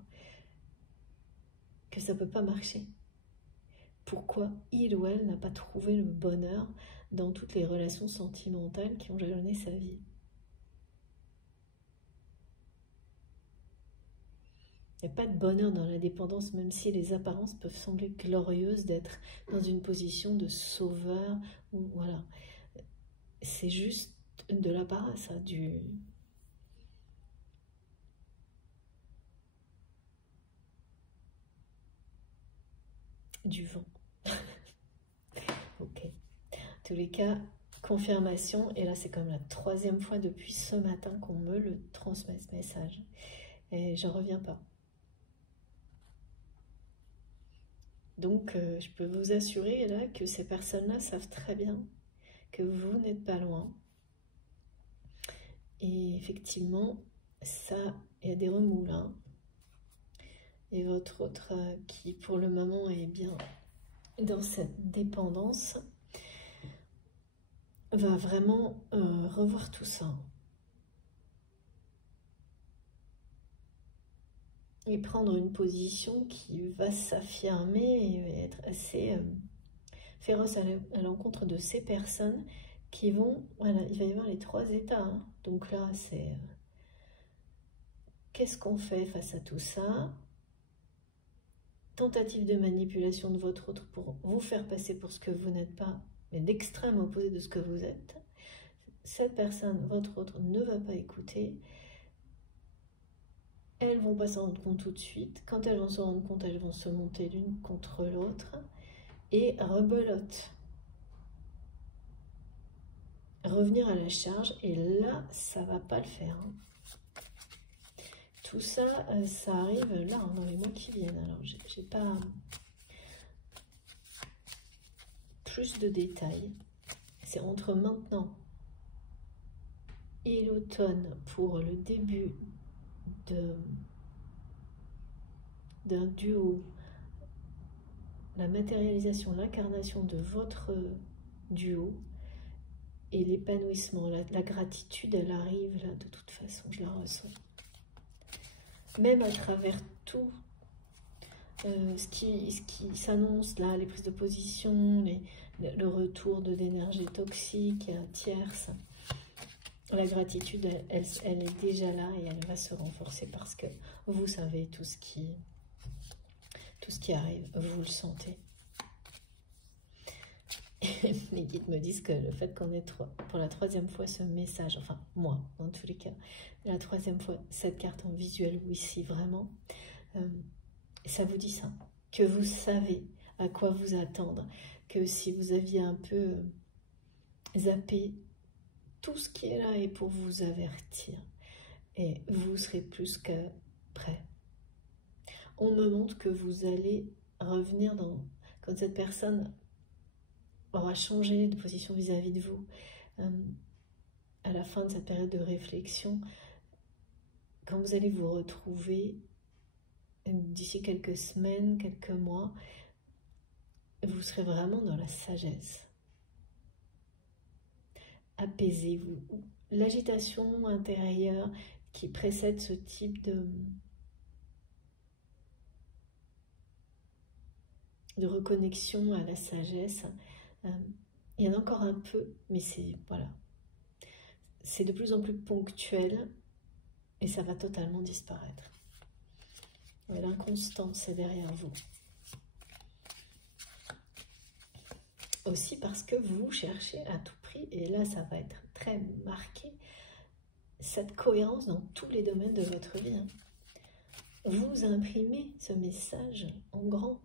que ça ne peut pas marcher. Pourquoi il ou elle n'a pas trouvé le bonheur dans toutes les relations sentimentales qui ont jalonné sa vie. Il n'y a pas de bonheur dans la dépendance, même si les apparences peuvent sembler glorieuses d'être dans une position de sauveur. Ou, voilà. C'est juste de l'apparat, ça, du vent. Ok. En tous les cas, confirmation. Et là, c'est comme la troisième fois depuis ce matin qu'on me le transmet, ce message. Et j'en reviens pas. Donc, je peux vous assurer là que ces personnes-là savent très bien que vous n'êtes pas loin. Et effectivement, ça, il y a des remous là. Et votre autre qui, pour le moment, est bien dans cette dépendance, va vraiment revoir tout ça. Et prendre une position qui va s'affirmer et être assez féroce à l'encontre de ces personnes qui vont, voilà, il va y avoir les trois états. Hein. Donc là, c'est qu'est-ce qu'on fait face à tout ça? Tentative de manipulation de votre autre pour vous faire passer pour ce que vous n'êtes pas, mais d'extrême opposé de ce que vous êtes. Cette personne, votre autre, ne va pas écouter. elles vont pas s'en rendre compte tout de suite. Quand elles vont s'en rendre compte, elles vont se monter l'une contre l'autre et rebelote. Revenir à la charge, et là, ça va pas le faire. Hein. Tout ça, ça arrive là, hein, dans les mois qui viennent. Alors, j'ai pas plus de détails. C'est entre maintenant et l'automne pour le début d'un duo, la matérialisation, l'incarnation de votre duo et l'épanouissement, la gratitude, elle arrive là de toute façon, je la ressens. Même à travers tout ce qui s'annonce là, les prises de position, le retour de l'énergie toxique, tierce, la gratitude, elle est déjà là et elle va se renforcer parce que vous savez tout ce qui arrive, vous le sentez. Les guides me disent que le fait qu'on ait pour la 3e fois ce message, enfin moi dans tous les cas, la 3e fois cette carte en visuel ou ici vraiment, ça vous dit ça, que vous savez à quoi vous attendre, que si vous aviez un peu zappé, tout ce qui est là est pour vous avertir et vous serez plus que prêt. On me montre que vous allez revenir quand cette personne aura changé de position vis-à-vis de vous, à la fin de cette période de réflexion, quand vous allez vous retrouver d'ici quelques semaines, quelques mois, vous serez vraiment dans la sagesse. Apaisez-vous. L'agitation intérieure qui précède ce type de reconnexion à la sagesse, il y en a encore un peu, mais c'est voilà, c'est de plus en plus ponctuel et ça va totalement disparaître. L'inconstance est derrière vous. Aussi parce que vous cherchez à tout prix, et là ça va être très marqué, cette cohérence dans tous les domaines de votre vie. Hein. Vous imprimez ce message en grand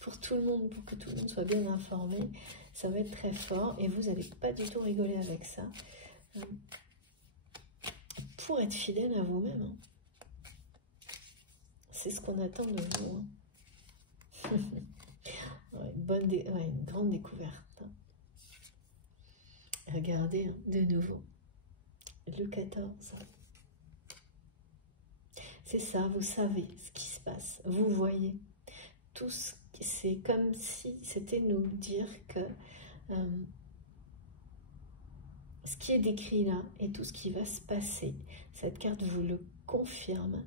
pour tout le monde, pour que tout le monde soit bien informé. Ça va être très fort et vous n'allez pas du tout rigoler avec ça. Pour être fidèle à vous-même. Hein. C'est ce qu'on attend de vous. Hein. Une grande découverte. Hein. Regardez hein, de nouveau. Le 14. C'est ça, vous savez ce qui se passe. Vous voyez. C'est comme si c'était nous dire que ce qui est décrit là et tout ce qui va se passer, cette carte vous le confirme.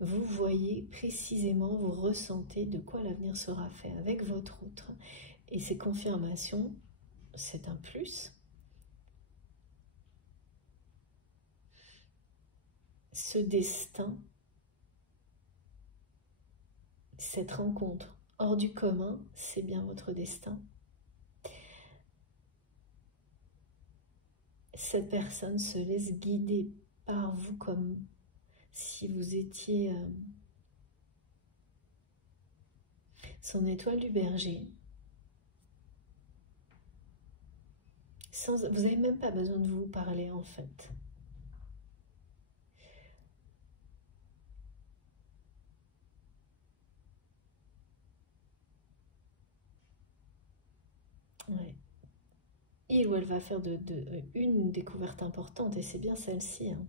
Vous voyez précisément, vous ressentez de quoi l'avenir sera fait avec votre autre. Et ces confirmations, c'est un plus. Ce destin, cette rencontre hors du commun, c'est bien votre destin. Cette personne se laisse guider par vous comme si vous étiez son étoile du berger. Vous n'avez même pas besoin de vous parler en fait. Ouais. Il ou elle va faire une découverte importante et c'est bien celle-ci. Hein.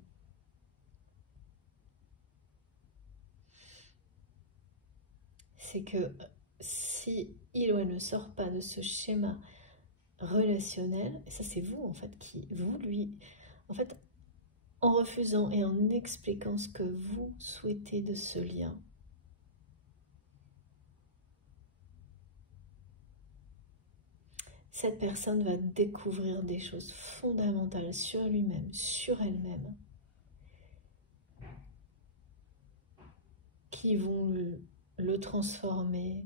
C'est que si il ou elle ne sort pas de ce schéma relationnel, et ça c'est vous en fait, en fait, en refusant et en expliquant ce que vous souhaitez de ce lien, cette personne va découvrir des choses fondamentales sur lui-même, sur elle-même, qui vont la transformer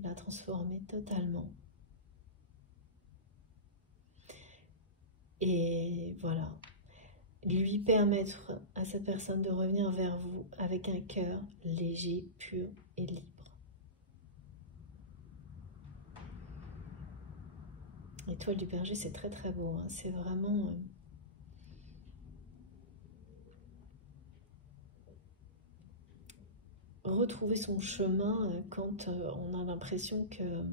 totalement. Et voilà. lui permettre à cette personne de revenir vers vous avec un cœur léger, pur et libre. L'étoile du Berger, c'est très très beau, hein. C'est vraiment... retrouver son chemin quand on a l'impression que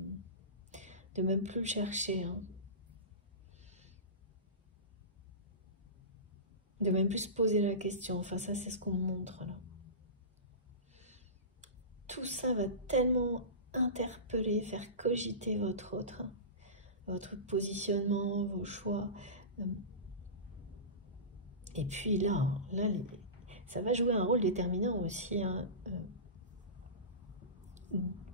de même plus le chercher, hein. De même plus se poser la question. Enfin, ça, c'est ce qu'on me montre là. Tout ça va tellement interpeller, faire cogiter votre autre, votre positionnement, vos choix. Et puis là, ça va jouer un rôle déterminant aussi, hein,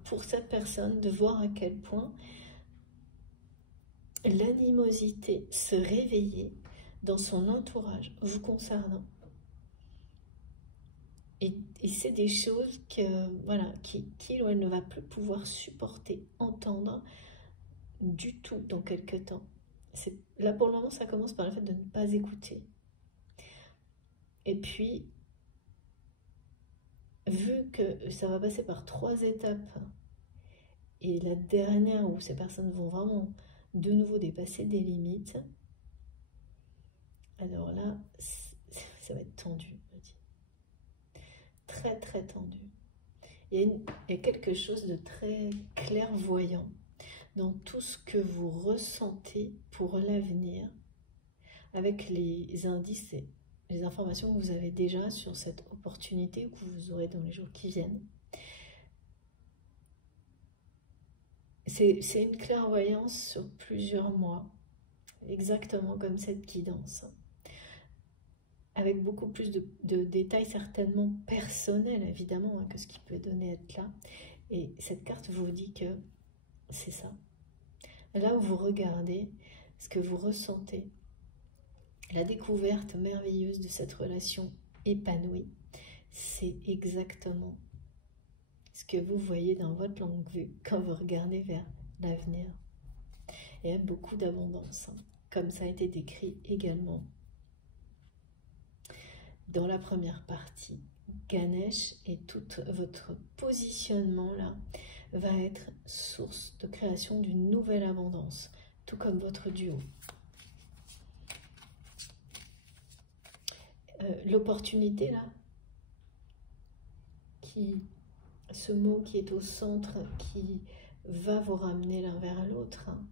pour cette personne, de voir à quel point l'animosité se réveillait dans son entourage vous concernant. Et c'est des choses que, voilà, qu'il ou elle ne va plus pouvoir supporter, entendre du tout dans quelques temps. Là, pour le moment, ça commence par le fait de ne pas écouter. Et puis, vu que ça va passer par 3 étapes, et la dernière où ces personnes vont vraiment de nouveau dépasser des limites, alors là, ça va être tendu, me dit. Très très tendu. Il y a quelque chose de très clairvoyant dans tout ce que vous ressentez pour l'avenir, avec les indices et les informations que vous avez déjà sur cette opportunité que vous aurez dans les jours qui viennent. C'est une clairvoyance sur plusieurs mois, exactement comme cette guidance, avec beaucoup plus de détails certainement personnels, évidemment, hein, que ce qui peut donner à être là. Et cette carte vous dit que c'est ça. Là où vous regardez, ce que vous ressentez, la découverte merveilleuse de cette relation épanouie, c'est exactement ce que vous voyez dans votre longue vue quand vous regardez vers l'avenir. Il y a beaucoup d'abondance, hein, comme ça a été décrit également dans la première partie. Ganesh et tout votre positionnement là va être source de création d'une nouvelle abondance, tout comme votre duo. L'opportunité là, ce mot qui est au centre, qui va vous ramener l'un vers l'autre, hein,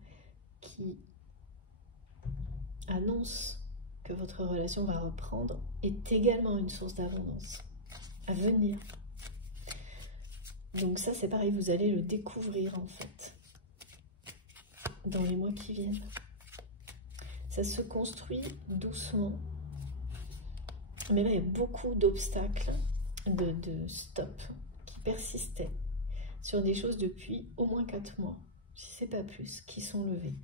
qui annonce que votre relation va reprendre, est également une source d'abondance à venir. Donc ça, c'est pareil, vous allez le découvrir en fait dans les mois qui viennent. Ça se construit doucement, mais là, il y a beaucoup d'obstacles, de stop qui persistaient sur des choses depuis au moins 4 mois, si ce n'est pas plus, qui sont levés.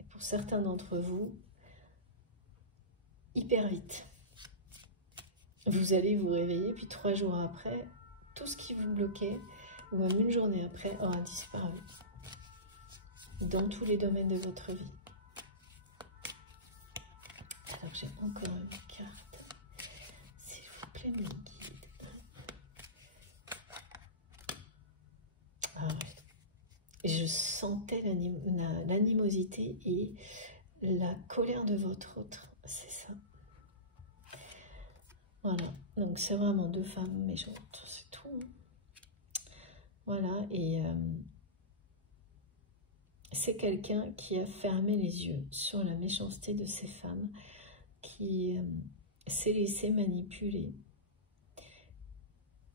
Et pour certains d'entre vous, hyper vite. Vous allez vous réveiller, puis 3 jours après, tout ce qui vous bloquait, ou même une journée après, aura disparu. Dans tous les domaines de votre vie. Alors j'ai encore une carte. S'il vous plaît, mes guides. Ah ouais. Je sentais l'animosité et la colère de votre autre. C'est ça. Voilà. Donc c'est vraiment 2 femmes méchantes. C'est tout. Voilà. Et c'est quelqu'un qui a fermé les yeux sur la méchanceté de ces femmes, qui s'est laissé manipuler.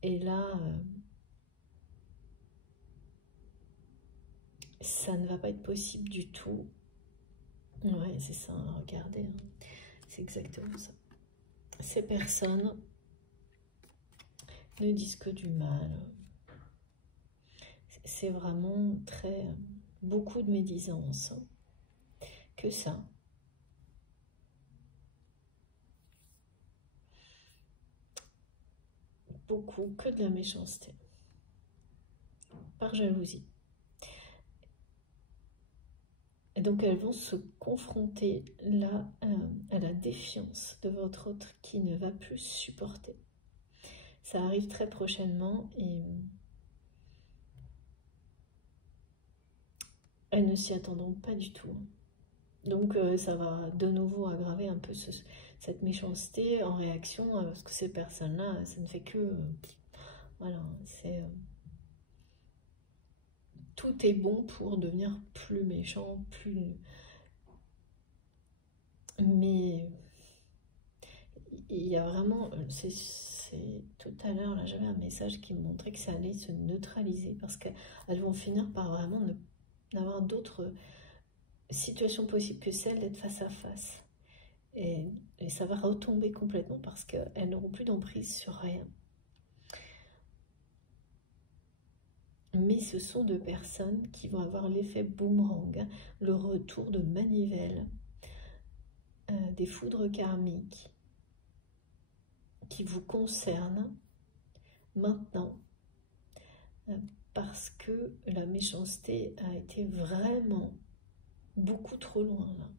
Et là, ça ne va pas être possible du tout. Ouais, c'est ça, regardez, hein. C'est exactement ça. Ces personnes ne disent que du mal. C'est vraiment beaucoup de médisance. Que ça. Beaucoup, que de la méchanceté. Par jalousie. Et donc elles vont se confronter là à la défiance de votre autre qui ne va plus supporter. Ça arrive très prochainement et elles ne s'y attendront pas du tout. Donc ça va de nouveau aggraver un peu cette méchanceté en réaction, parce que ces personnes-là, ça ne fait que... voilà, c'est... tout est bon pour devenir plus méchant, plus... Mais il y a vraiment... tout à l'heure, là, j'avais un message qui me montrait que ça allait se neutraliser, parce qu'elles vont finir par vraiment n'avoir d'autres situations possibles que celle d'être face à face. Et ça va retomber complètement parce qu'elles n'auront plus d'emprise sur rien. Mais ce sont deux personnes qui vont avoir l'effet boomerang, le retour de manivelle, des foudres karmiques qui vous concernent maintenant, parce que la méchanceté a été vraiment beaucoup trop loin là.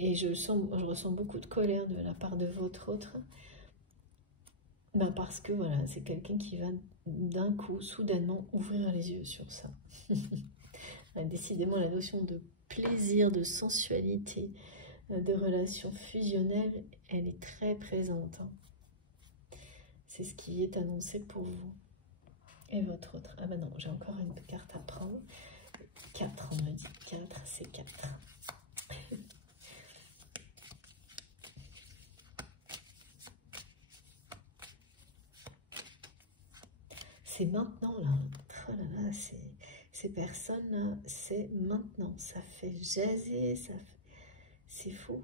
Et je ressens beaucoup de colère de la part de votre autre. Ben parce que voilà, c'est quelqu'un qui va d'un coup, soudainement, ouvrir les yeux sur ça. Décidément, la notion de plaisir, de sensualité, de relation fusionnelle, elle est très présente. C'est ce qui est annoncé pour vous. Et votre autre. Ah ben non, j'ai encore une carte à prendre. 4, on me dit. 4, c'est 4. C'est maintenant, là. Oh là là, ces personnes-là, c'est maintenant. Ça fait jaser, c'est fou.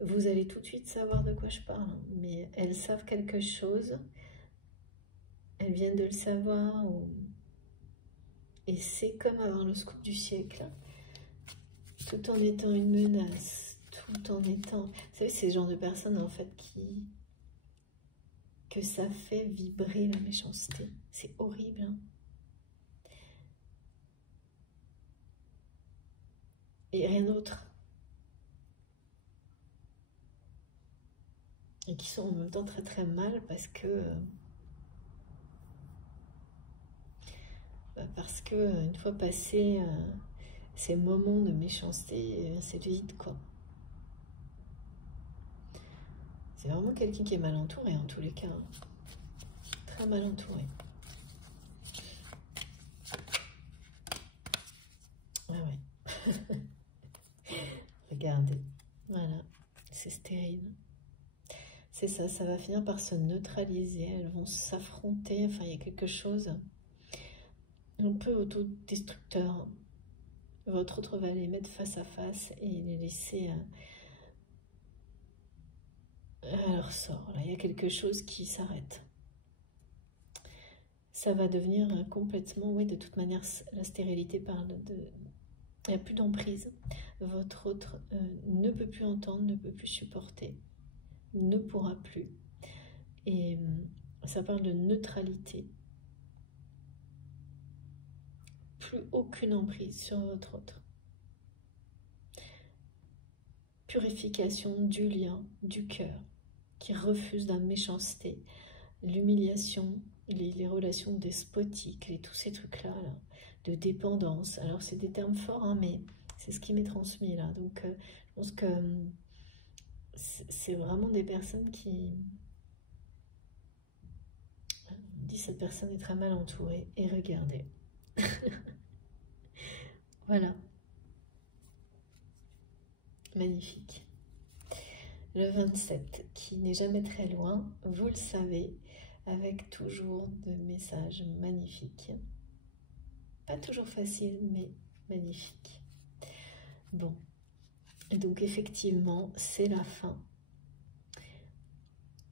Vous allez tout de suite savoir de quoi je parle, mais elles savent quelque chose, elles viennent de le savoir, et c'est comme avoir le scoop du siècle, tout en étant une menace, tout en étant... Vous savez, c'est ce genre de personnes, en fait, que ça fait vibrer la méchanceté. C'est horrible, hein. Et rien d'autre. Et qui sont en même temps très très mal parce que une fois passé ces moments de méchanceté, c'est vide quoi. C'est vraiment quelqu'un qui est mal entouré en tous les cas, hein. Très mal entouré. Ah ouais. Regardez, voilà, c'est stérile. C'est ça, ça va finir par se neutraliser, elles vont s'affronter, enfin il y a quelque chose un peu autodestructeur. Votre autre va les mettre face à face et les laisser à leur sort. Là, il y a quelque chose qui s'arrête. Ça va devenir complètement, oui, de toute manière, la stérilité parle de... Il n'y a plus d'emprise. Votre autre ne peut plus entendre, ne peut plus supporter, ne pourra plus. Et ça parle de neutralité. Plus aucune emprise sur votre autre. Purification du lien, du cœur, qui refuse la méchanceté, l'humiliation, les relations despotiques, tous ces trucs-là, là, de dépendance. Alors, c'est des termes forts, hein, mais c'est ce qui m'est transmis, là. Donc, je pense que c'est vraiment des personnes qui... On dit, cette personne est très mal entourée. Et regardez. Voilà. Magnifique. Le 27, qui n'est jamais très loin, vous le savez, avec toujours de messages magnifiques. Pas toujours facile, mais magnifique. Bon, donc effectivement, c'est la fin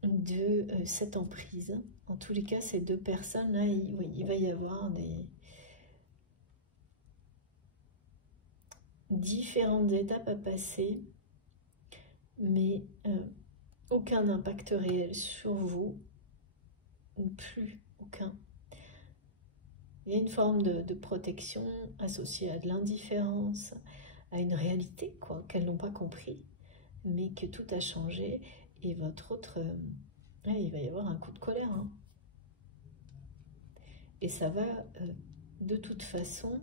de cette emprise. En tous les cas, ces deux personnes-là, il va y avoir des différentes étapes à passer, mais aucun impact réel sur vous. plus aucun. Il y a une forme de protection associée à de l'indifférence, à une réalité quoi qu'elles n'ont pas compris, mais que tout a changé et votre autre, il va y avoir un coup de colère. Hein. Et ça va, de toute façon,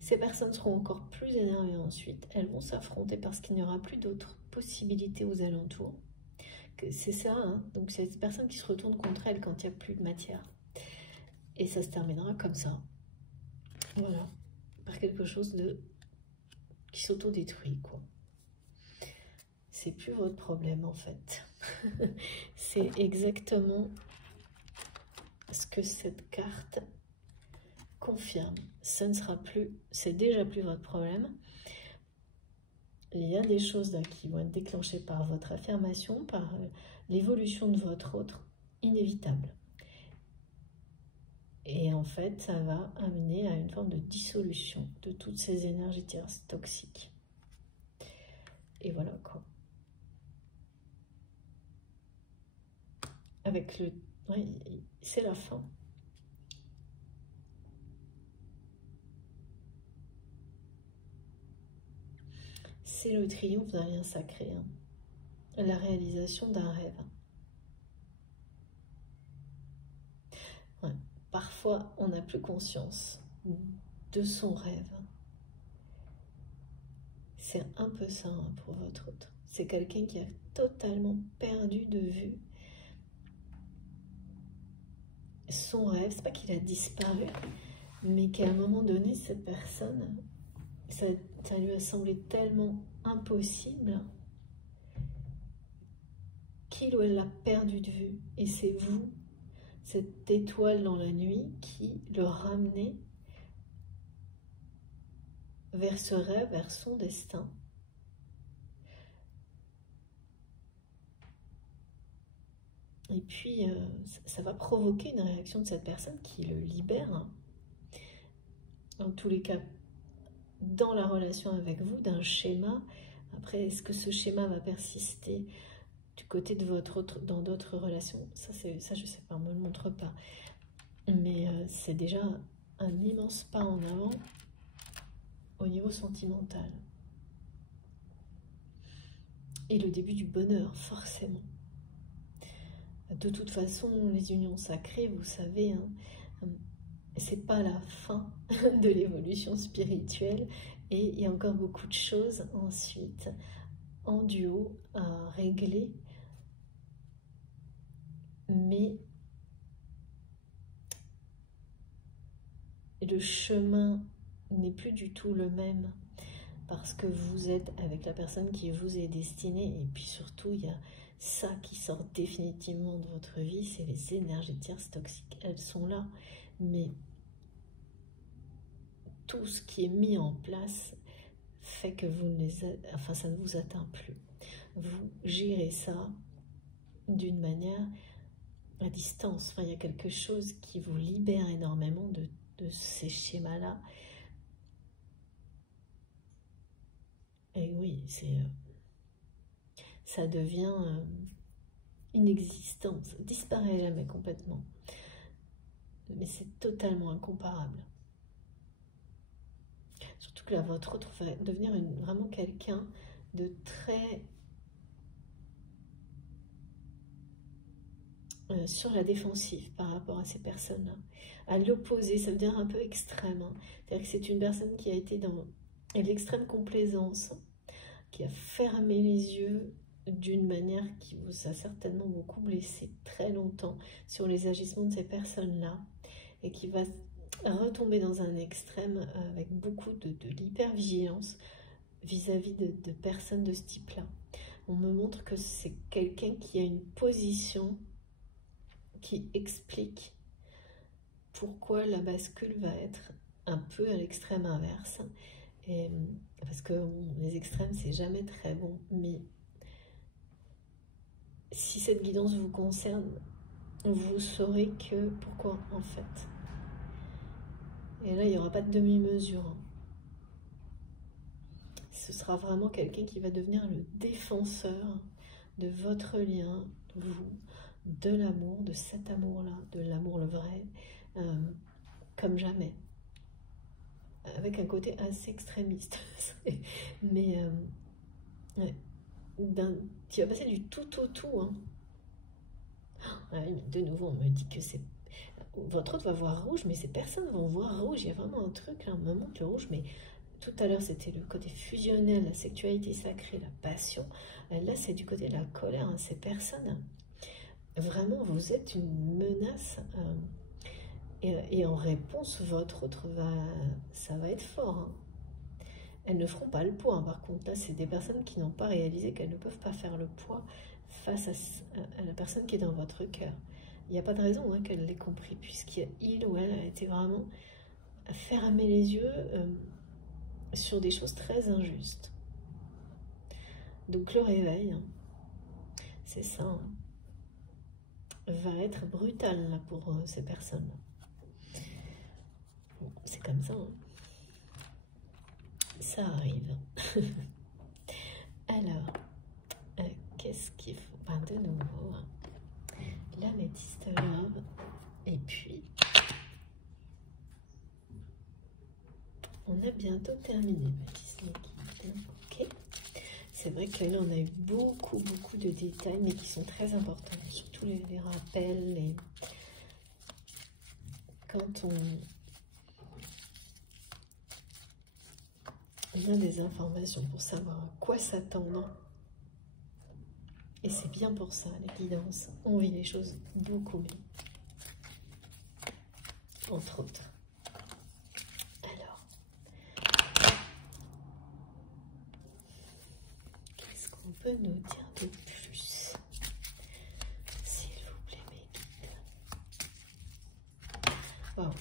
ces personnes seront encore plus énervées ensuite, elles vont s'affronter parce qu'il n'y aura plus d'autres possibilités aux alentours. C'est ça, hein. Donc c'est cette personne qui se retourne contre elle quand il n'y a plus de matière. Et ça se terminera comme ça. Voilà. Par quelque chose qui s'autodétruit, quoi. C'est plus votre problème, en fait. C'est exactement ce que cette carte confirme. Ça ne sera plus, c'est déjà plus votre problème. Il y a des choses là qui vont être déclenchées par votre affirmation, par l'évolution de votre autre, inévitable. Et en fait, ça va amener à une forme de dissolution de toutes ces énergies tierces toxiques. Et voilà quoi. Avec le... Oui, c'est la fin. C'est le triomphe d'un lien sacré. Hein. La réalisation d'un rêve. Ouais. Parfois, on n'a plus conscience de son rêve. C'est un peu ça hein, pour votre autre. C'est quelqu'un qui a totalement perdu de vue son rêve. C'est pas qu'il a disparu, mais qu'à un moment donné, cette personne, ça lui a semblé tellement impossible qu'il ou elle l'a perdu de vue. Et c'est vous, cette étoile dans la nuit, qui le ramenez vers ce rêve, vers son destin. Et puis, ça va provoquer une réaction de cette personne qui le libère. Hein. En tous les cas, dans la relation avec vous, d'un schéma. Après, est-ce que ce schéma va persister du côté de votre autre, dans d'autres relations? Ça, je sais pas, on ne me le montre pas. Mais c'est déjà un immense pas en avant au niveau sentimental. Et le début du bonheur, forcément. De toute façon, les unions sacrées, vous savez, hein, c'est pas la fin de l'évolution spirituelle. Et il y a encore beaucoup de choses ensuite en duo à régler. Mais le chemin n'est plus du tout le même parce que vous êtes avec la personne qui vous est destinée. Et puis surtout, il y a ça qui sort définitivement de votre vie, c'est les énergies tierces toxiques. Elles sont là, mais tout ce qui est mis en place fait que vous ne ça ne vous atteint plus. Vous gérez ça d'une manière à distance. Enfin, il y a quelque chose qui vous libère énormément de ces schémas-là. Et oui, ça devient inexistant, ça disparaît jamais complètement. Mais c'est totalement incomparable. Surtout que là, votre autre va devenir vraiment quelqu'un de très... sur la défensive par rapport à ces personnes-là. À l'opposé, ça veut dire un peu extrême. Hein. C'est-à-dire que c'est une personne qui a été dans l'extrême complaisance, qui a fermé les yeux d'une manière qui vous a certainement beaucoup blessé très longtemps sur les agissements de ces personnes-là, et qui va retomber dans un extrême avec beaucoup de l'hypervigilance vis-à-vis de personnes de ce type-là. On me montre que c'est quelqu'un qui a une position qui explique pourquoi la bascule va être un peu à l'extrême inverse. Et, parce que les extrêmes, c'est jamais très bon. Mais si cette guidance vous concerne, vous saurez que pourquoi en fait. Et là, il n'y aura pas de demi-mesure. Hein. Ce sera vraiment quelqu'un qui va devenir le défenseur de votre lien, vous, de l'amour, de cet amour-là, de l'amour le vrai, comme jamais. Avec un côté assez extrémiste. Mais ouais, tu vas passer du tout au tout. Hein. Ah oui, mais de nouveau, on me dit que c'est... Votre autre va voir rouge, mais ces personnes vont voir rouge. Il y a vraiment un truc là, on me montre le rouge, mais tout à l'heure c'était le côté fusionnel, la sexualité sacrée, la passion. Là c'est du côté de la colère. Hein. Ces personnes, vraiment, vous êtes une menace. Et en réponse, votre autre ça va être fort. Hein. Elles ne feront pas le poids. Hein. Par contre, là, c'est des personnes qui n'ont pas réalisé qu'elles ne peuvent pas faire le poids face à la personne qui est dans votre cœur. Il n'y a pas de raison hein, qu'elle l'ait compris, puisqu'il ou elle a été vraiment à fermer les yeux sur des choses très injustes. Donc le réveil, hein, c'est ça, hein, va être brutal là, pour ces personnes. Bon, c'est comme ça. Hein. Ça arrive. Alors, qu'est-ce qu'il faut? Ben, de nouveau, hein, l'améthyste love. Et puis, on a bientôt terminé, Mathis Liquide. Ok. C'est vrai que là, on a eu beaucoup de détails, mais qui sont très importants. Surtout les rappels, quand on a des informations pour savoir à quoi s'attendre. Et c'est bien pour ça, les guidances. On vit les choses beaucoup mieux. Entre autres. Alors, qu'est-ce qu'on peut nous dire de plus? S'il vous plaît, mes guides. Waouh.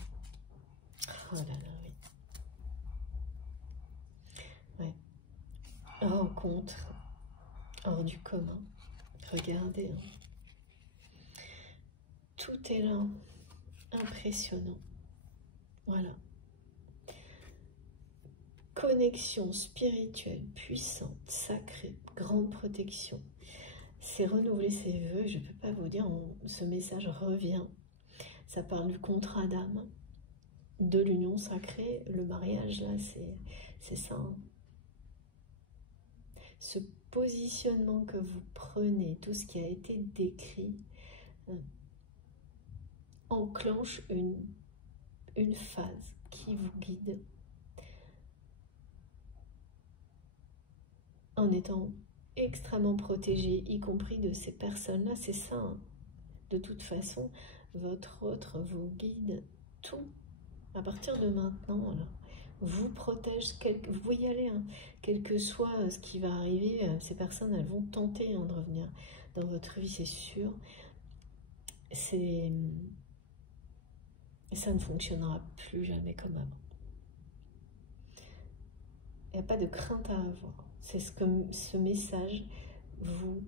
Oh là là, oui. Ouais. Rencontre hors du commun. Regardez. Hein. Tout est là. Impressionnant. Voilà. Connexion spirituelle, puissante, sacrée, grande protection. C'est renouveler ses vœux, je ne peux pas vous dire, ce message revient. Ça parle du contrat d'âme, de l'union sacrée, le mariage, là, c'est ça. Hein. Ce positionnement que vous prenez, tout ce qui a été décrit, enclenche une phase qui vous guide en étant extrêmement protégé, y compris de ces personnes-là. C'est ça. Hein. De toute façon, votre autre vous guide tout. À partir de maintenant, alors, vous protège, vous pouvez y aller, hein, quel que soit ce qui va arriver, ces personnes, elles vont tenter hein, de revenir dans votre vie, c'est sûr. Ça ne fonctionnera plus jamais comme avant. Il n'y a pas de crainte à avoir. C'est ce que ce message vous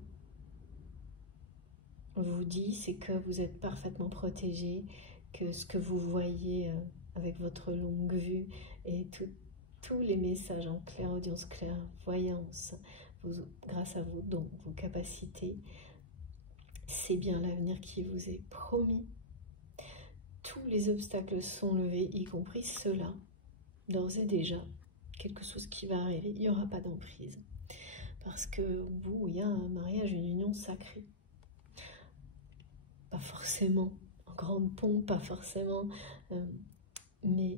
dit, c'est que vous êtes parfaitement protégé, que ce que vous voyez avec votre longue vue et tous les messages en clairaudience, clairvoyance, grâce à vos dons, vos capacités, c'est bien l'avenir qui vous est promis. Tous les obstacles sont levés, y compris ceux-là, d'ores et déjà. Quelque chose qui va arriver, il n'y aura pas d'emprise. Parce qu'au bout, il y a un mariage, une union sacrée. Pas forcément en grande pompe, pas forcément, mais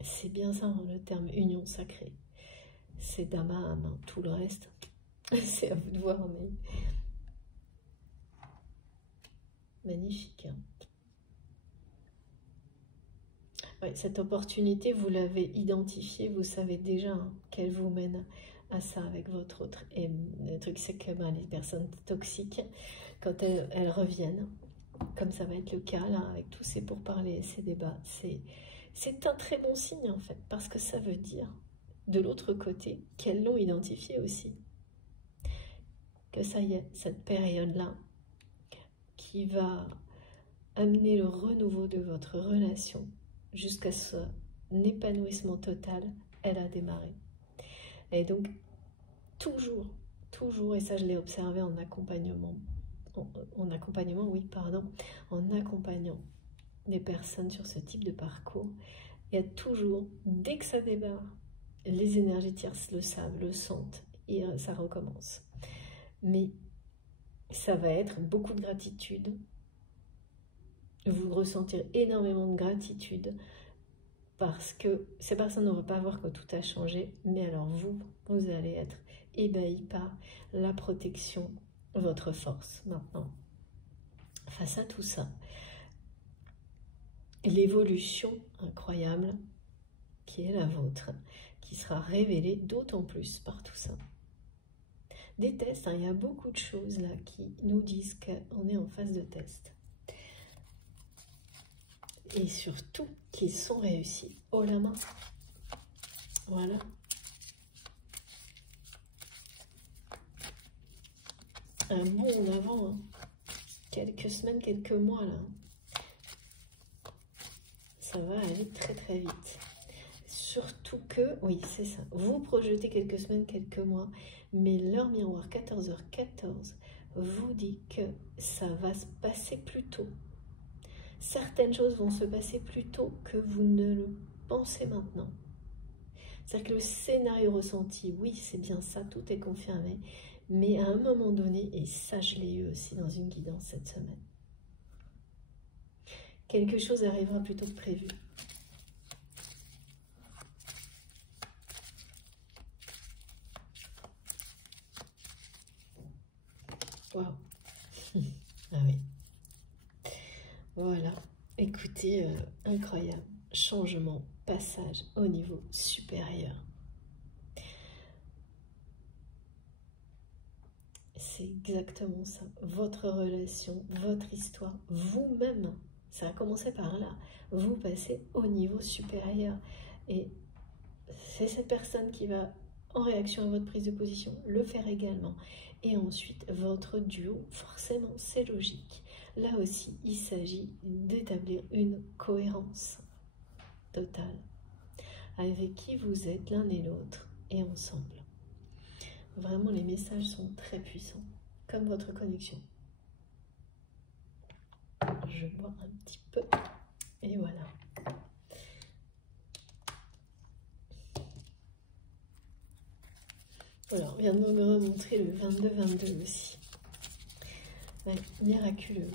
c'est bien ça hein, le terme union sacrée. C'est d'âme à âme, hein. Tout le reste, c'est à vous de voir, mais magnifique. Hein. Ouais, cette opportunité, vous l'avez identifiée, vous savez déjà hein, qu'elle vous mène à ça avec votre autre. Et le truc, c'est que les personnes toxiques, quand elles reviennent, comme ça va être le cas là, avec tous ces pourparlers, ces débats, c'est un très bon signe en fait, parce que ça veut dire, de l'autre côté, qu'elles l'ont identifié aussi. Que ça y est, cette période-là, qui va amener le renouveau de votre relation jusqu'à son épanouissement total, elle a démarré. Et donc, toujours, et ça je l'ai observé en accompagnement en accompagnement, oui, pardon, en accompagnant des personnes sur ce type de parcours, il y a toujours, dès que ça démarre, les énergies tierces le savent, le sentent, et ça recommence. Mais ça va être beaucoup de gratitude. Vous ressentirez énormément de gratitude parce que ces personnes ne vont pas voir que tout a changé, mais alors vous allez être ébahi par la protection, votre force maintenant. Face à tout ça, l'évolution incroyable qui est la vôtre, qui sera révélée d'autant plus par tout ça. Des tests, il y a beaucoup de choses là qui nous disent qu'on est en phase de test. Et surtout qu'ils sont réussis. Oh la main. Voilà. Un bond en avant. Hein. Quelques semaines, quelques mois là. Ça va aller très très vite. Surtout que, oui c'est ça, vous projetez quelques semaines, quelques mois, mais l'heure miroir 14h14 vous dit que ça va se passer plus tôt. Certaines choses vont se passer plus tôt que vous ne le pensez maintenant. C'est-à-dire que le scénario ressenti, oui c'est bien ça, tout est confirmé, mais à un moment donné, et ça je l'ai eu aussi dans une guidance cette semaine, quelque chose arrivera plus tôt que prévu. Waouh. Ah oui. Voilà. Écoutez, incroyable. Changement, passage au niveau supérieur. C'est exactement ça. Votre relation, votre histoire, vous-même, ça a commencé par là. Vous passez au niveau supérieur. Et c'est cette personne qui va, en réaction à votre prise de position, le faire également. Et ensuite, votre duo, forcément, c'est logique. Là aussi, il s'agit d'établir une cohérence totale avec qui vous êtes l'un et l'autre et ensemble. Vraiment, les messages sont très puissants, comme votre connexion. Je bois un petit peu et voilà. Alors, on vient de me remontrer le 22-22 aussi. Ouais, miraculeux.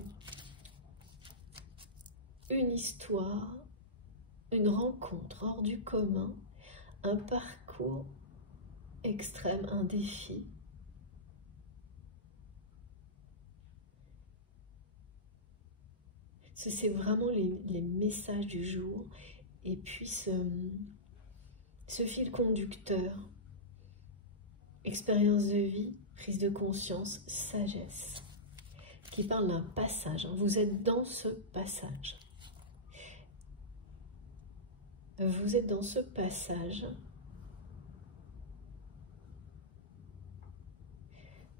Une histoire, une rencontre hors du commun, un parcours extrême, un défi. C'est vraiment les messages du jour. Et puis ce fil conducteur, expérience de vie, prise de conscience, sagesse, qui parle d'un passage. Vous êtes dans ce passage. Vous êtes dans ce passage.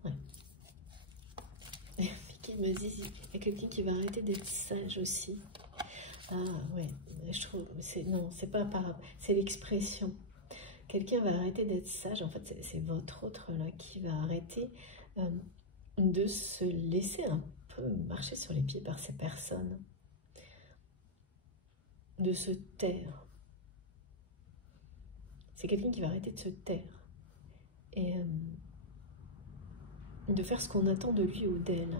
Ouais. Qui me dit, il y a quelqu'un qui va arrêter d'être sage aussi. Ah ouais, je trouve, non, c'est pas par, c'est l'expression. Quelqu'un va arrêter d'être sage. En fait, c'est votre autre là qui va arrêter de se laisser un peu marcher sur les pieds par ces personnes, de se taire. C'est quelqu'un qui va arrêter de se taire et de faire ce qu'on attend de lui ou d'elle,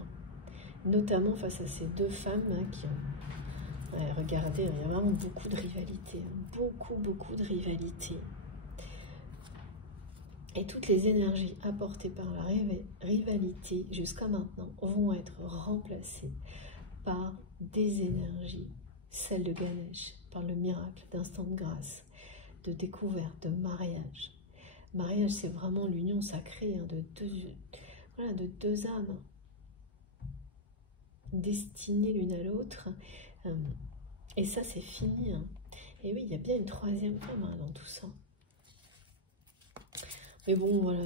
notamment face à ces deux femmes hein, qui ont... Ouais, regardez, il y a vraiment beaucoup de rivalité, beaucoup de rivalité. Et toutes les énergies apportées par la rivalité jusqu'à maintenant vont être remplacées par des énergies, celles de Ganesh, par le miracle d'instant de grâce, de découverte, de mariage. Mariage, c'est vraiment l'union sacrée hein, de deux âmes destinées l'une à l'autre. Et ça, c'est fini. Hein. Et oui, il y a bien une troisième femme hein, dans tout ça. Mais bon, voilà.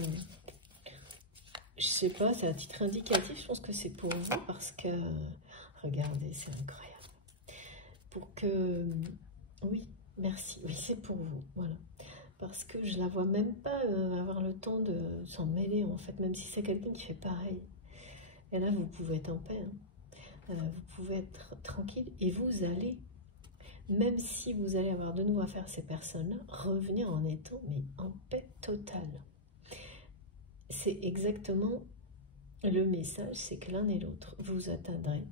Je sais pas, c'est à titre indicatif. Je pense que c'est pour vous parce que... Regardez, c'est incroyable. Pour que... Oui, merci. Oui, c'est pour vous. Voilà. Parce que je la vois même pas avoir le temps de s'en mêler, en fait. Même si c'est quelqu'un qui fait pareil. Et là, vous pouvez être en paix, hein. Vous pouvez être tranquille et vous allez, même si vous allez avoir de nouveau affaire à ces personnes-là, revenir en étant mais en paix totale. C'est exactement le message, c'est que l'un et l'autre, vous atteindrez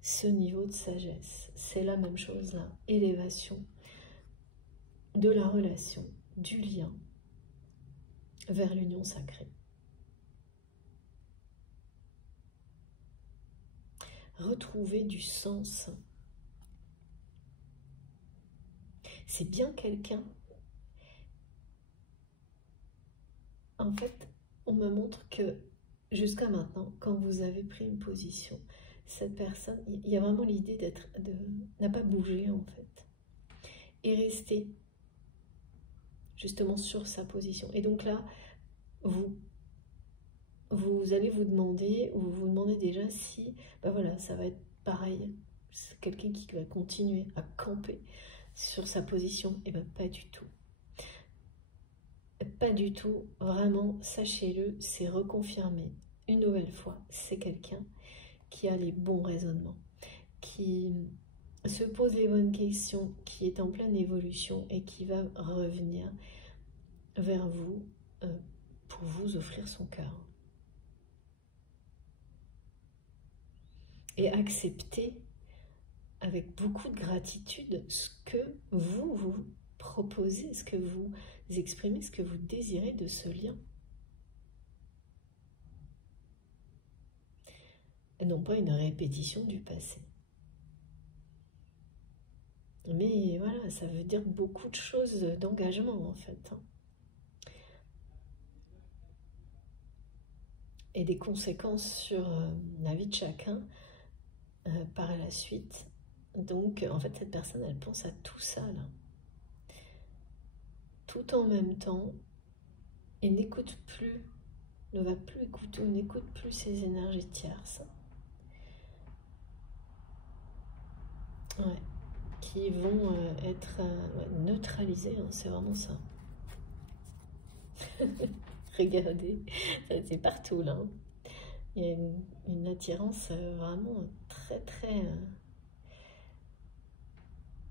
ce niveau de sagesse. C'est la même chose là, élévation de la relation, du lien vers l'union sacrée. Retrouver du sens. C'est bien quelqu'un. En fait, on me montre que jusqu'à maintenant, quand vous avez pris une position, cette personne, il y a vraiment l'idée n'a pas bougé en fait, et rester justement sur sa position. Et donc là, vous allez vous demander, ou vous vous demandez déjà si, ben voilà, ça va être pareil. C'est quelqu'un qui va continuer à camper sur sa position. Et ben pas du tout. Pas du tout. Vraiment, sachez-le, c'est reconfirmé une nouvelle fois. C'est quelqu'un qui a les bons raisonnements, qui se pose les bonnes questions, qui est en pleine évolution et qui va revenir vers vous pour vous offrir son cœur. Et accepter avec beaucoup de gratitude ce que vous proposez, ce que vous exprimez, ce que vous désirez de ce lien. Et non pas une répétition du passé. Mais voilà, ça veut dire beaucoup de choses d'engagement en fait. Et des conséquences sur la vie de chacun par la suite. Donc en fait cette personne elle pense à tout ça là. Tout en même temps et n'écoute plus, ne va plus écouter, n'écoute plus ces énergies tierces. Ouais, qui vont être neutralisées, hein, c'est vraiment ça. Regardez, c'est partout là. Il y a une attirance vraiment très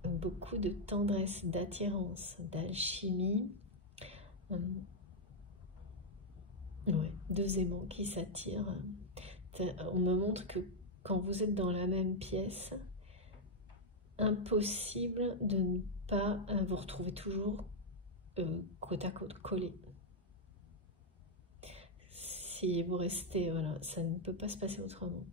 beaucoup de tendresse, d'attirance, d'alchimie. Ouais, deux aimants qui s'attirent. On me montre que quand vous êtes dans la même pièce, impossible de ne pas vous retrouver toujours côte à côte, collés. Si vous restez, voilà, ça ne peut pas se passer autrement.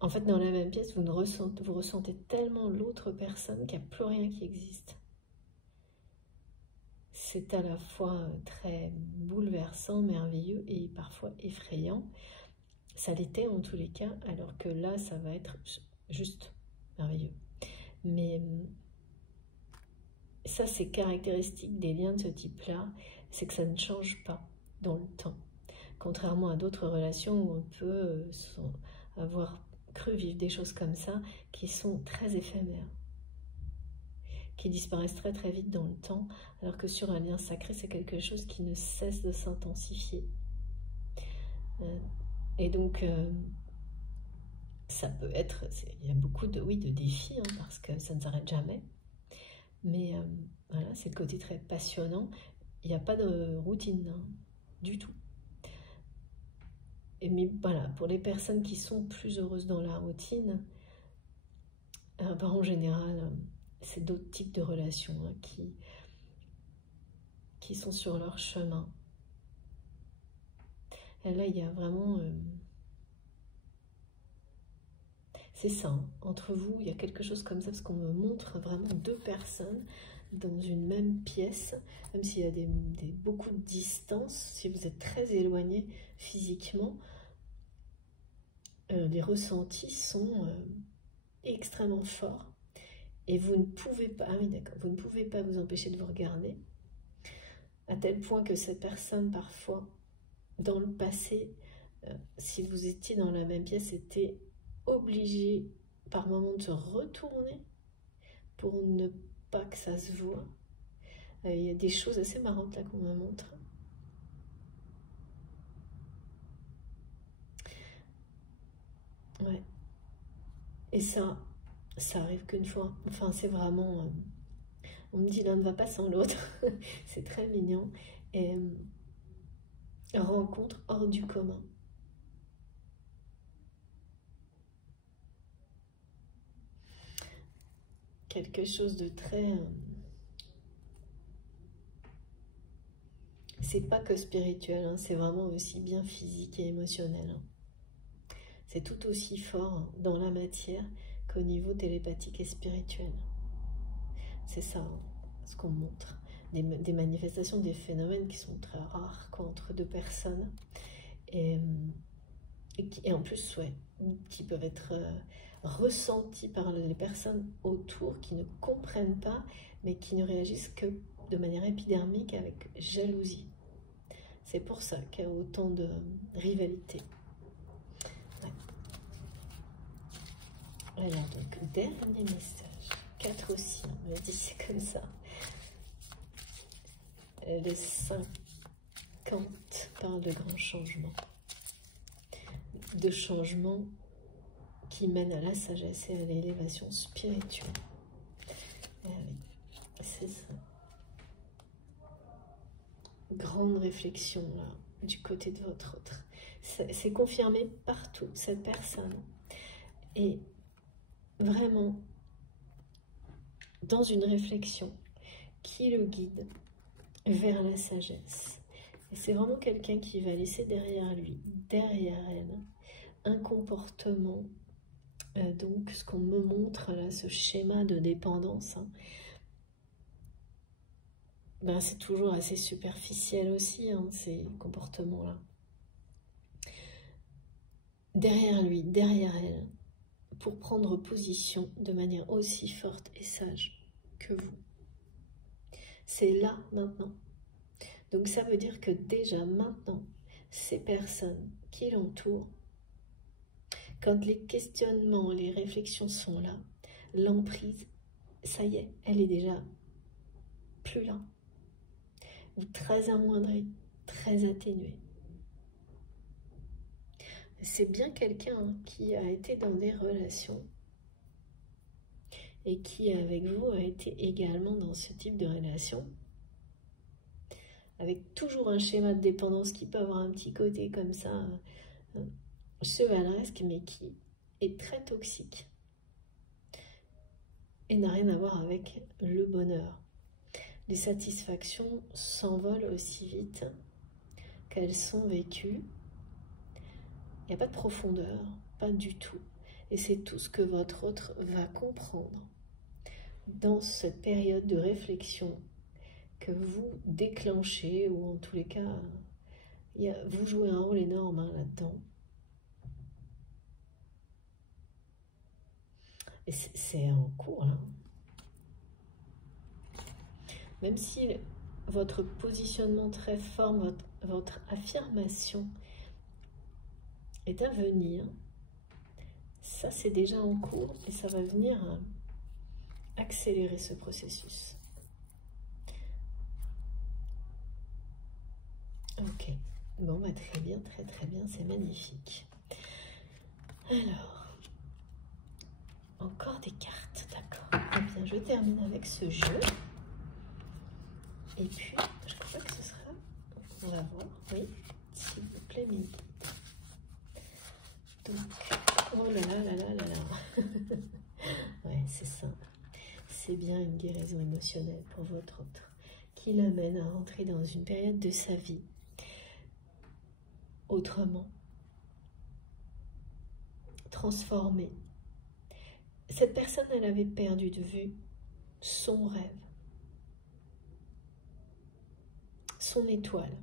En fait, dans la même pièce, vous ressentez tellement l'autre personne qu'il n'y a plus rien qui existe. C'est à la fois très bouleversant, merveilleux et parfois effrayant. Ça l'était en tous les cas, alors que là, ça va être juste merveilleux. Mais ça, c'est caractéristique des liens de ce type-là, c'est que ça ne change pas dans le temps. Contrairement à d'autres relations où on peut avoir cru vivre des choses comme ça, qui sont très éphémères, qui disparaissent très vite dans le temps, alors que sur un lien sacré, c'est quelque chose qui ne cesse de s'intensifier. Et donc, ça peut être, il y a beaucoup de défis, hein, parce que ça ne s'arrête jamais. Mais voilà, c'est le côté très passionnant. Il n'y a pas de routine, hein, du tout. Mais voilà, pour les personnes qui sont plus heureuses dans la routine, en général, c'est d'autres types de relations hein, qui sont sur leur chemin. Et là, il y a vraiment... c'est ça, hein, entre vous, il y a quelque chose comme ça, parce qu'on me montre vraiment deux personnes dans une même pièce, même s'il y a beaucoup de distance, si vous êtes très éloignés physiquement, les ressentis sont extrêmement forts et vous ne pouvez pas, ah oui d'accord, vous ne pouvez pas vous empêcher de vous regarder, à tel point que cette personne parfois, dans le passé, si vous étiez dans la même pièce, était obligé par moment de se retourner pour ne pas que ça se voit. Il y a des choses assez marrantes là qu'on me montre. Ouais. Et ça arrive qu'une fois. Enfin, c'est vraiment... on me dit l'un ne va pas sans l'autre. C'est très mignon. Et rencontre hors du commun. Quelque chose de très... c'est pas que spirituel, hein, c'est vraiment aussi bien physique et émotionnel. Hein. C'est tout aussi fort hein, dans la matière qu'au niveau télépathique et spirituel. C'est ça, hein, ce qu'on montre. Des manifestations, des phénomènes qui sont très rares quoi, entre deux personnes. Et en plus, ouais, qui peuvent être ressentis par les personnes autour qui ne comprennent pas, mais qui ne réagissent que de manière épidermique avec jalousie. C'est pour ça qu'il y a autant de rivalité. Ouais. Voilà, donc, dernier message. 4 aussi, on m'a dit c'est comme ça. Les 50 parlent de grands changements. De changements qui mènent à la sagesse et à l'élévation spirituelle. Ah oui, c'est ça. Grande réflexion là, du côté de votre autre. C'est confirmé partout, cette personne est vraiment dans une réflexion qui le guide vers la sagesse. Et c'est vraiment quelqu'un qui va laisser derrière lui, derrière elle, un comportement, donc ce qu'on me montre là, ce schéma de dépendance, hein, ben, c'est toujours assez superficiel aussi, hein, ces comportements-là. Derrière lui, derrière elle, pour prendre position de manière aussi forte et sage que vous. C'est là, maintenant. Donc ça veut dire que déjà maintenant, ces personnes qui l'entourent, quand les questionnements, les réflexions sont là, l'emprise, ça y est, elle est déjà plus là. Ou très amoindrie, très atténuée. C'est bien quelqu'un qui a été dans des relations et qui, avec vous, a été également dans ce type de relation, avec toujours un schéma de dépendance qui peut avoir un petit côté comme ça, chevaleresque, mais qui est très toxique et n'a rien à voir avec le bonheur. Les satisfactions s'envolent aussi vite qu'elles sont vécues. Il n'y a pas de profondeur, pas du tout. Et c'est tout ce que votre autre va comprendre dans cette période de réflexion que vous déclenchez, ou en tous les cas, vous jouez un rôle énorme hein, là-dedans. Et c'est en cours, là. Même si votre positionnement très fort, votre affirmation est à venir, ça c'est déjà en cours et ça va venir accélérer ce processus. Ok, bon bah très bien, c'est magnifique. Alors, encore des cartes, d'accord. Eh bien, je termine avec ce jeu. Et puis, je crois que ce sera, on va voir, oui, s'il vous plaît, mes guides. Donc, oh là là là là là là. Ouais, c'est ça. C'est bien une guérison émotionnelle pour votre autre, qui l'amène à rentrer dans une période de sa vie autrement, transformée. Cette personne, elle avait perdu de vue son rêve, son étoile.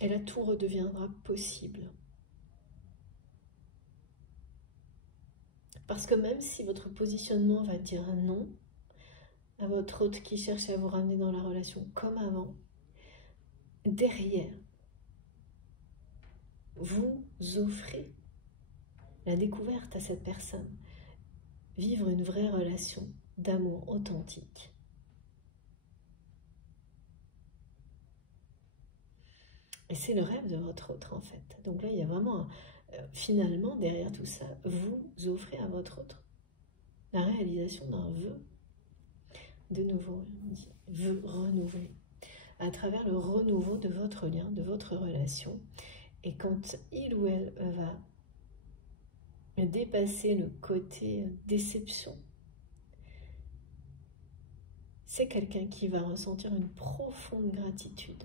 Et là, tout redeviendra possible. Parce que même si votre positionnement va dire non à votre hôte qui cherche à vous ramener dans la relation comme avant, derrière, vous offrez la découverte à cette personne. Vivre une vraie relation d'amour authentique. Et c'est le rêve de votre autre en fait. Donc là, il y a vraiment, finalement, derrière tout ça, vous offrez à votre autre la réalisation d'un vœu, de nouveau, vœu renouvelé, à travers le renouveau de votre lien, de votre relation. Et quand il ou elle va dépasser le côté déception, c'est quelqu'un qui va ressentir une profonde gratitude.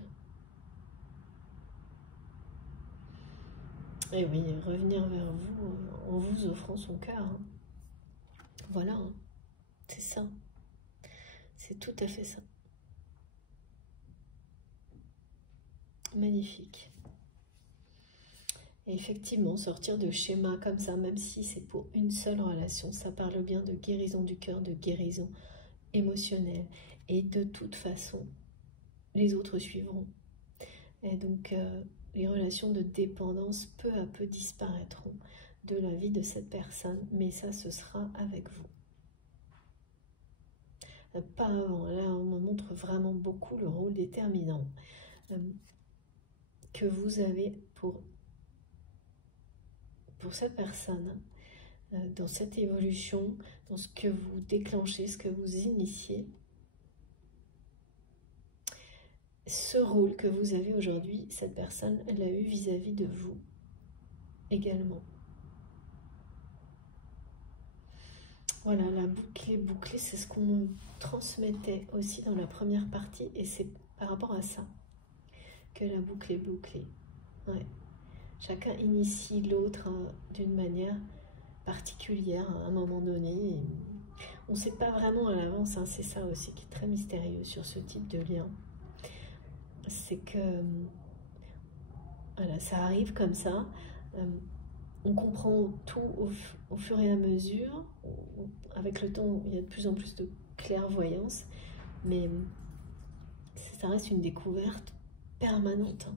Et oui, revenir vers vous en vous offrant son cœur. Hein. Voilà, hein. C'est ça. C'est tout à fait ça. Magnifique. Et effectivement, sortir de schémas comme ça, même si c'est pour une seule relation, ça parle bien de guérison du cœur, de guérison émotionnelle. Et de toute façon, les autres suivront. Et donc, les relations de dépendance peu à peu disparaîtront de la vie de cette personne, mais ça, ce sera avec vous. Pas avant. Là, on me montre vraiment beaucoup le rôle déterminant que vous avez pour cette personne, dans cette évolution, dans ce que vous déclenchez, ce que vous initiez. Ce rôle que vous avez aujourd'hui, cette personne, elle l'a eu vis-à-vis de vous également. Voilà, la boucle est bouclée, c'est ce qu'on transmettait aussi dans la première partie, et c'est par rapport à ça que la boucle est bouclée. Ouais. Chacun initie l'autre d'une manière particulière à un moment donné. On ne sait pas vraiment à l'avance, hein, c'est ça aussi qui est très mystérieux sur ce type de lien. C'est que voilà, ça arrive comme ça. On comprend tout au fur et à mesure. Avec le temps, il y a de plus en plus de clairvoyance, mais ça reste une découverte permanente.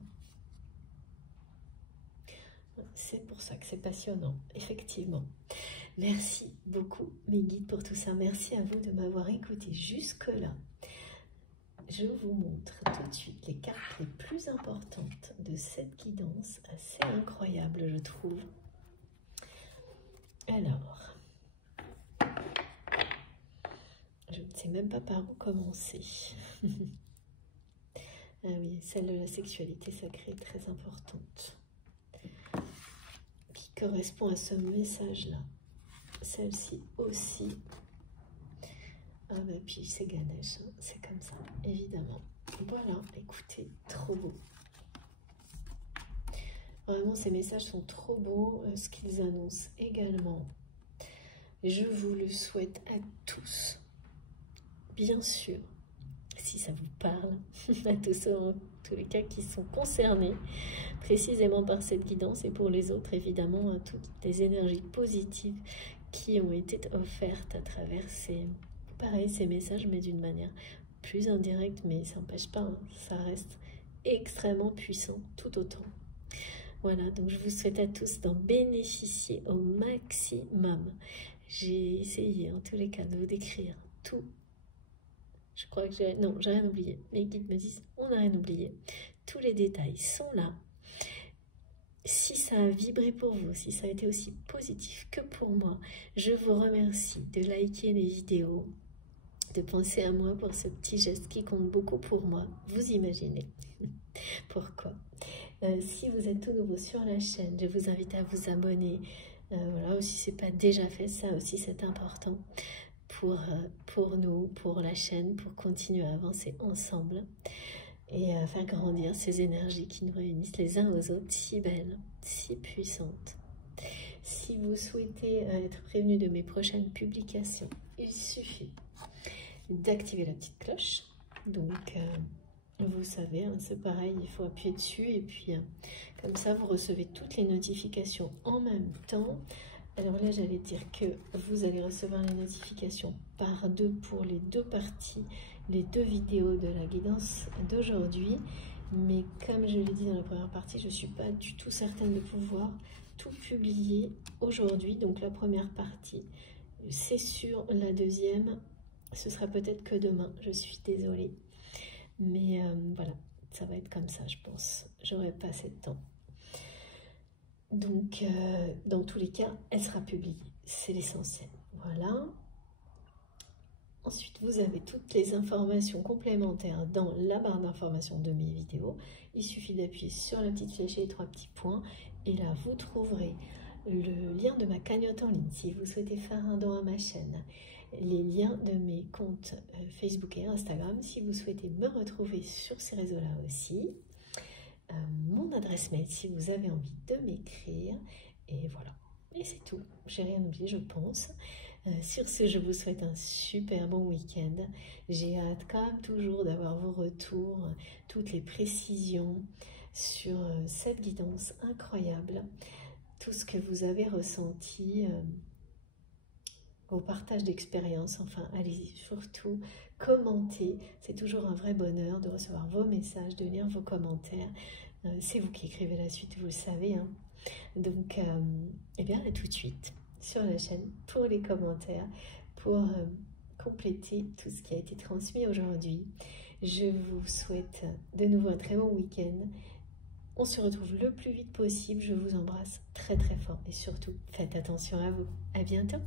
C'est pour ça que c'est passionnant, effectivement. Merci beaucoup, mes guides, pour tout ça. Merci à vous de m'avoir écouté jusque-là. Je vous montre tout de suite les cartes les plus importantes de cette guidance, assez incroyable, je trouve. Alors, je ne sais même pas par où commencer. Ah oui, celle de la sexualité sacrée est très importante, qui correspond à ce message-là. Celle-ci aussi. Ah bah puis c'est Ganesh, hein, c'est comme ça, évidemment. Voilà, écoutez, trop beau. Vraiment, ces messages sont trop beaux, ce qu'ils annoncent également. Je vous le souhaite à tous, bien sûr, si ça vous parle, à tous en tous les cas qui sont concernés précisément par cette guidance, et pour les autres, évidemment, à toutes les énergies positives qui ont été offertes à travers ces messages, mais d'une manière plus indirecte, mais ça n'empêche pas, hein, ça reste extrêmement puissant, tout autant. Voilà, donc je vous souhaite à tous d'en bénéficier au maximum. J'ai essayé, en tous les cas, de vous décrire tout. Je crois que j'ai rien oublié. Mes guides me disent, on n'a rien oublié. Tous les détails sont là. Si ça a vibré pour vous, si ça a été aussi positif que pour moi, je vous remercie de liker les vidéos, de penser à moi pour ce petit geste qui compte beaucoup pour moi. Vous imaginez pourquoi. Si vous êtes tout nouveau sur la chaîne, je vous invite à vous abonner. Voilà, si ce n'est pas déjà fait, ça aussi c'est important pour nous, pour la chaîne, pour continuer à avancer ensemble et à faire grandir ces énergies qui nous réunissent les uns aux autres, si belles, si puissantes. Si vous souhaitez être prévenu de mes prochaines publications, il suffit d'activer la petite cloche. Donc, vous savez, hein, c'est pareil, il faut appuyer dessus et puis comme ça, vous recevez toutes les notifications en même temps. Alors là, j'allais dire que vous allez recevoir les notifications par deux pour les deux parties, les deux vidéos de la guidance d'aujourd'hui. Mais comme je l'ai dit dans la première partie, je ne suis pas du tout certaine de pouvoir tout publier aujourd'hui. Donc la première partie, c'est sûr. La deuxième, ce sera peut-être que demain. Je suis désolée. Mais voilà, ça va être comme ça, je pense. j'aurai pas assez de temps. Donc, dans tous les cas, elle sera publiée. C'est l'essentiel. Voilà. Ensuite, vous avez toutes les informations complémentaires dans la barre d'informations de mes vidéos. Il suffit d'appuyer sur la petite flèche et les 3 petits points. Et là, vous trouverez le lien de ma cagnotte en ligne si vous souhaitez faire un don à ma chaîne. Les liens de mes comptes Facebook et Instagram si vous souhaitez me retrouver sur ces réseaux-là aussi. Mon adresse mail si vous avez envie de m'écrire. Et voilà. Et c'est tout. J'ai rien oublié, je pense. Sur ce, je vous souhaite un super bon week-end. J'ai hâte, comme toujours, d'avoir vos retours, toutes les précisions sur cette guidance incroyable. Tout ce que vous avez ressenti au partage d'expérience. Enfin, allez-y, surtout, commentez. C'est toujours un vrai bonheur de recevoir vos messages, de lire vos commentaires. C'est vous qui écrivez la suite, vous le savez. Hein. Donc, eh bien, à tout de suite sur la chaîne pour les commentaires, pour compléter tout ce qui a été transmis aujourd'hui. Je vous souhaite de nouveau un très bon week-end. On se retrouve le plus vite possible. Je vous embrasse très très fort et surtout, faites attention à vous. À bientôt.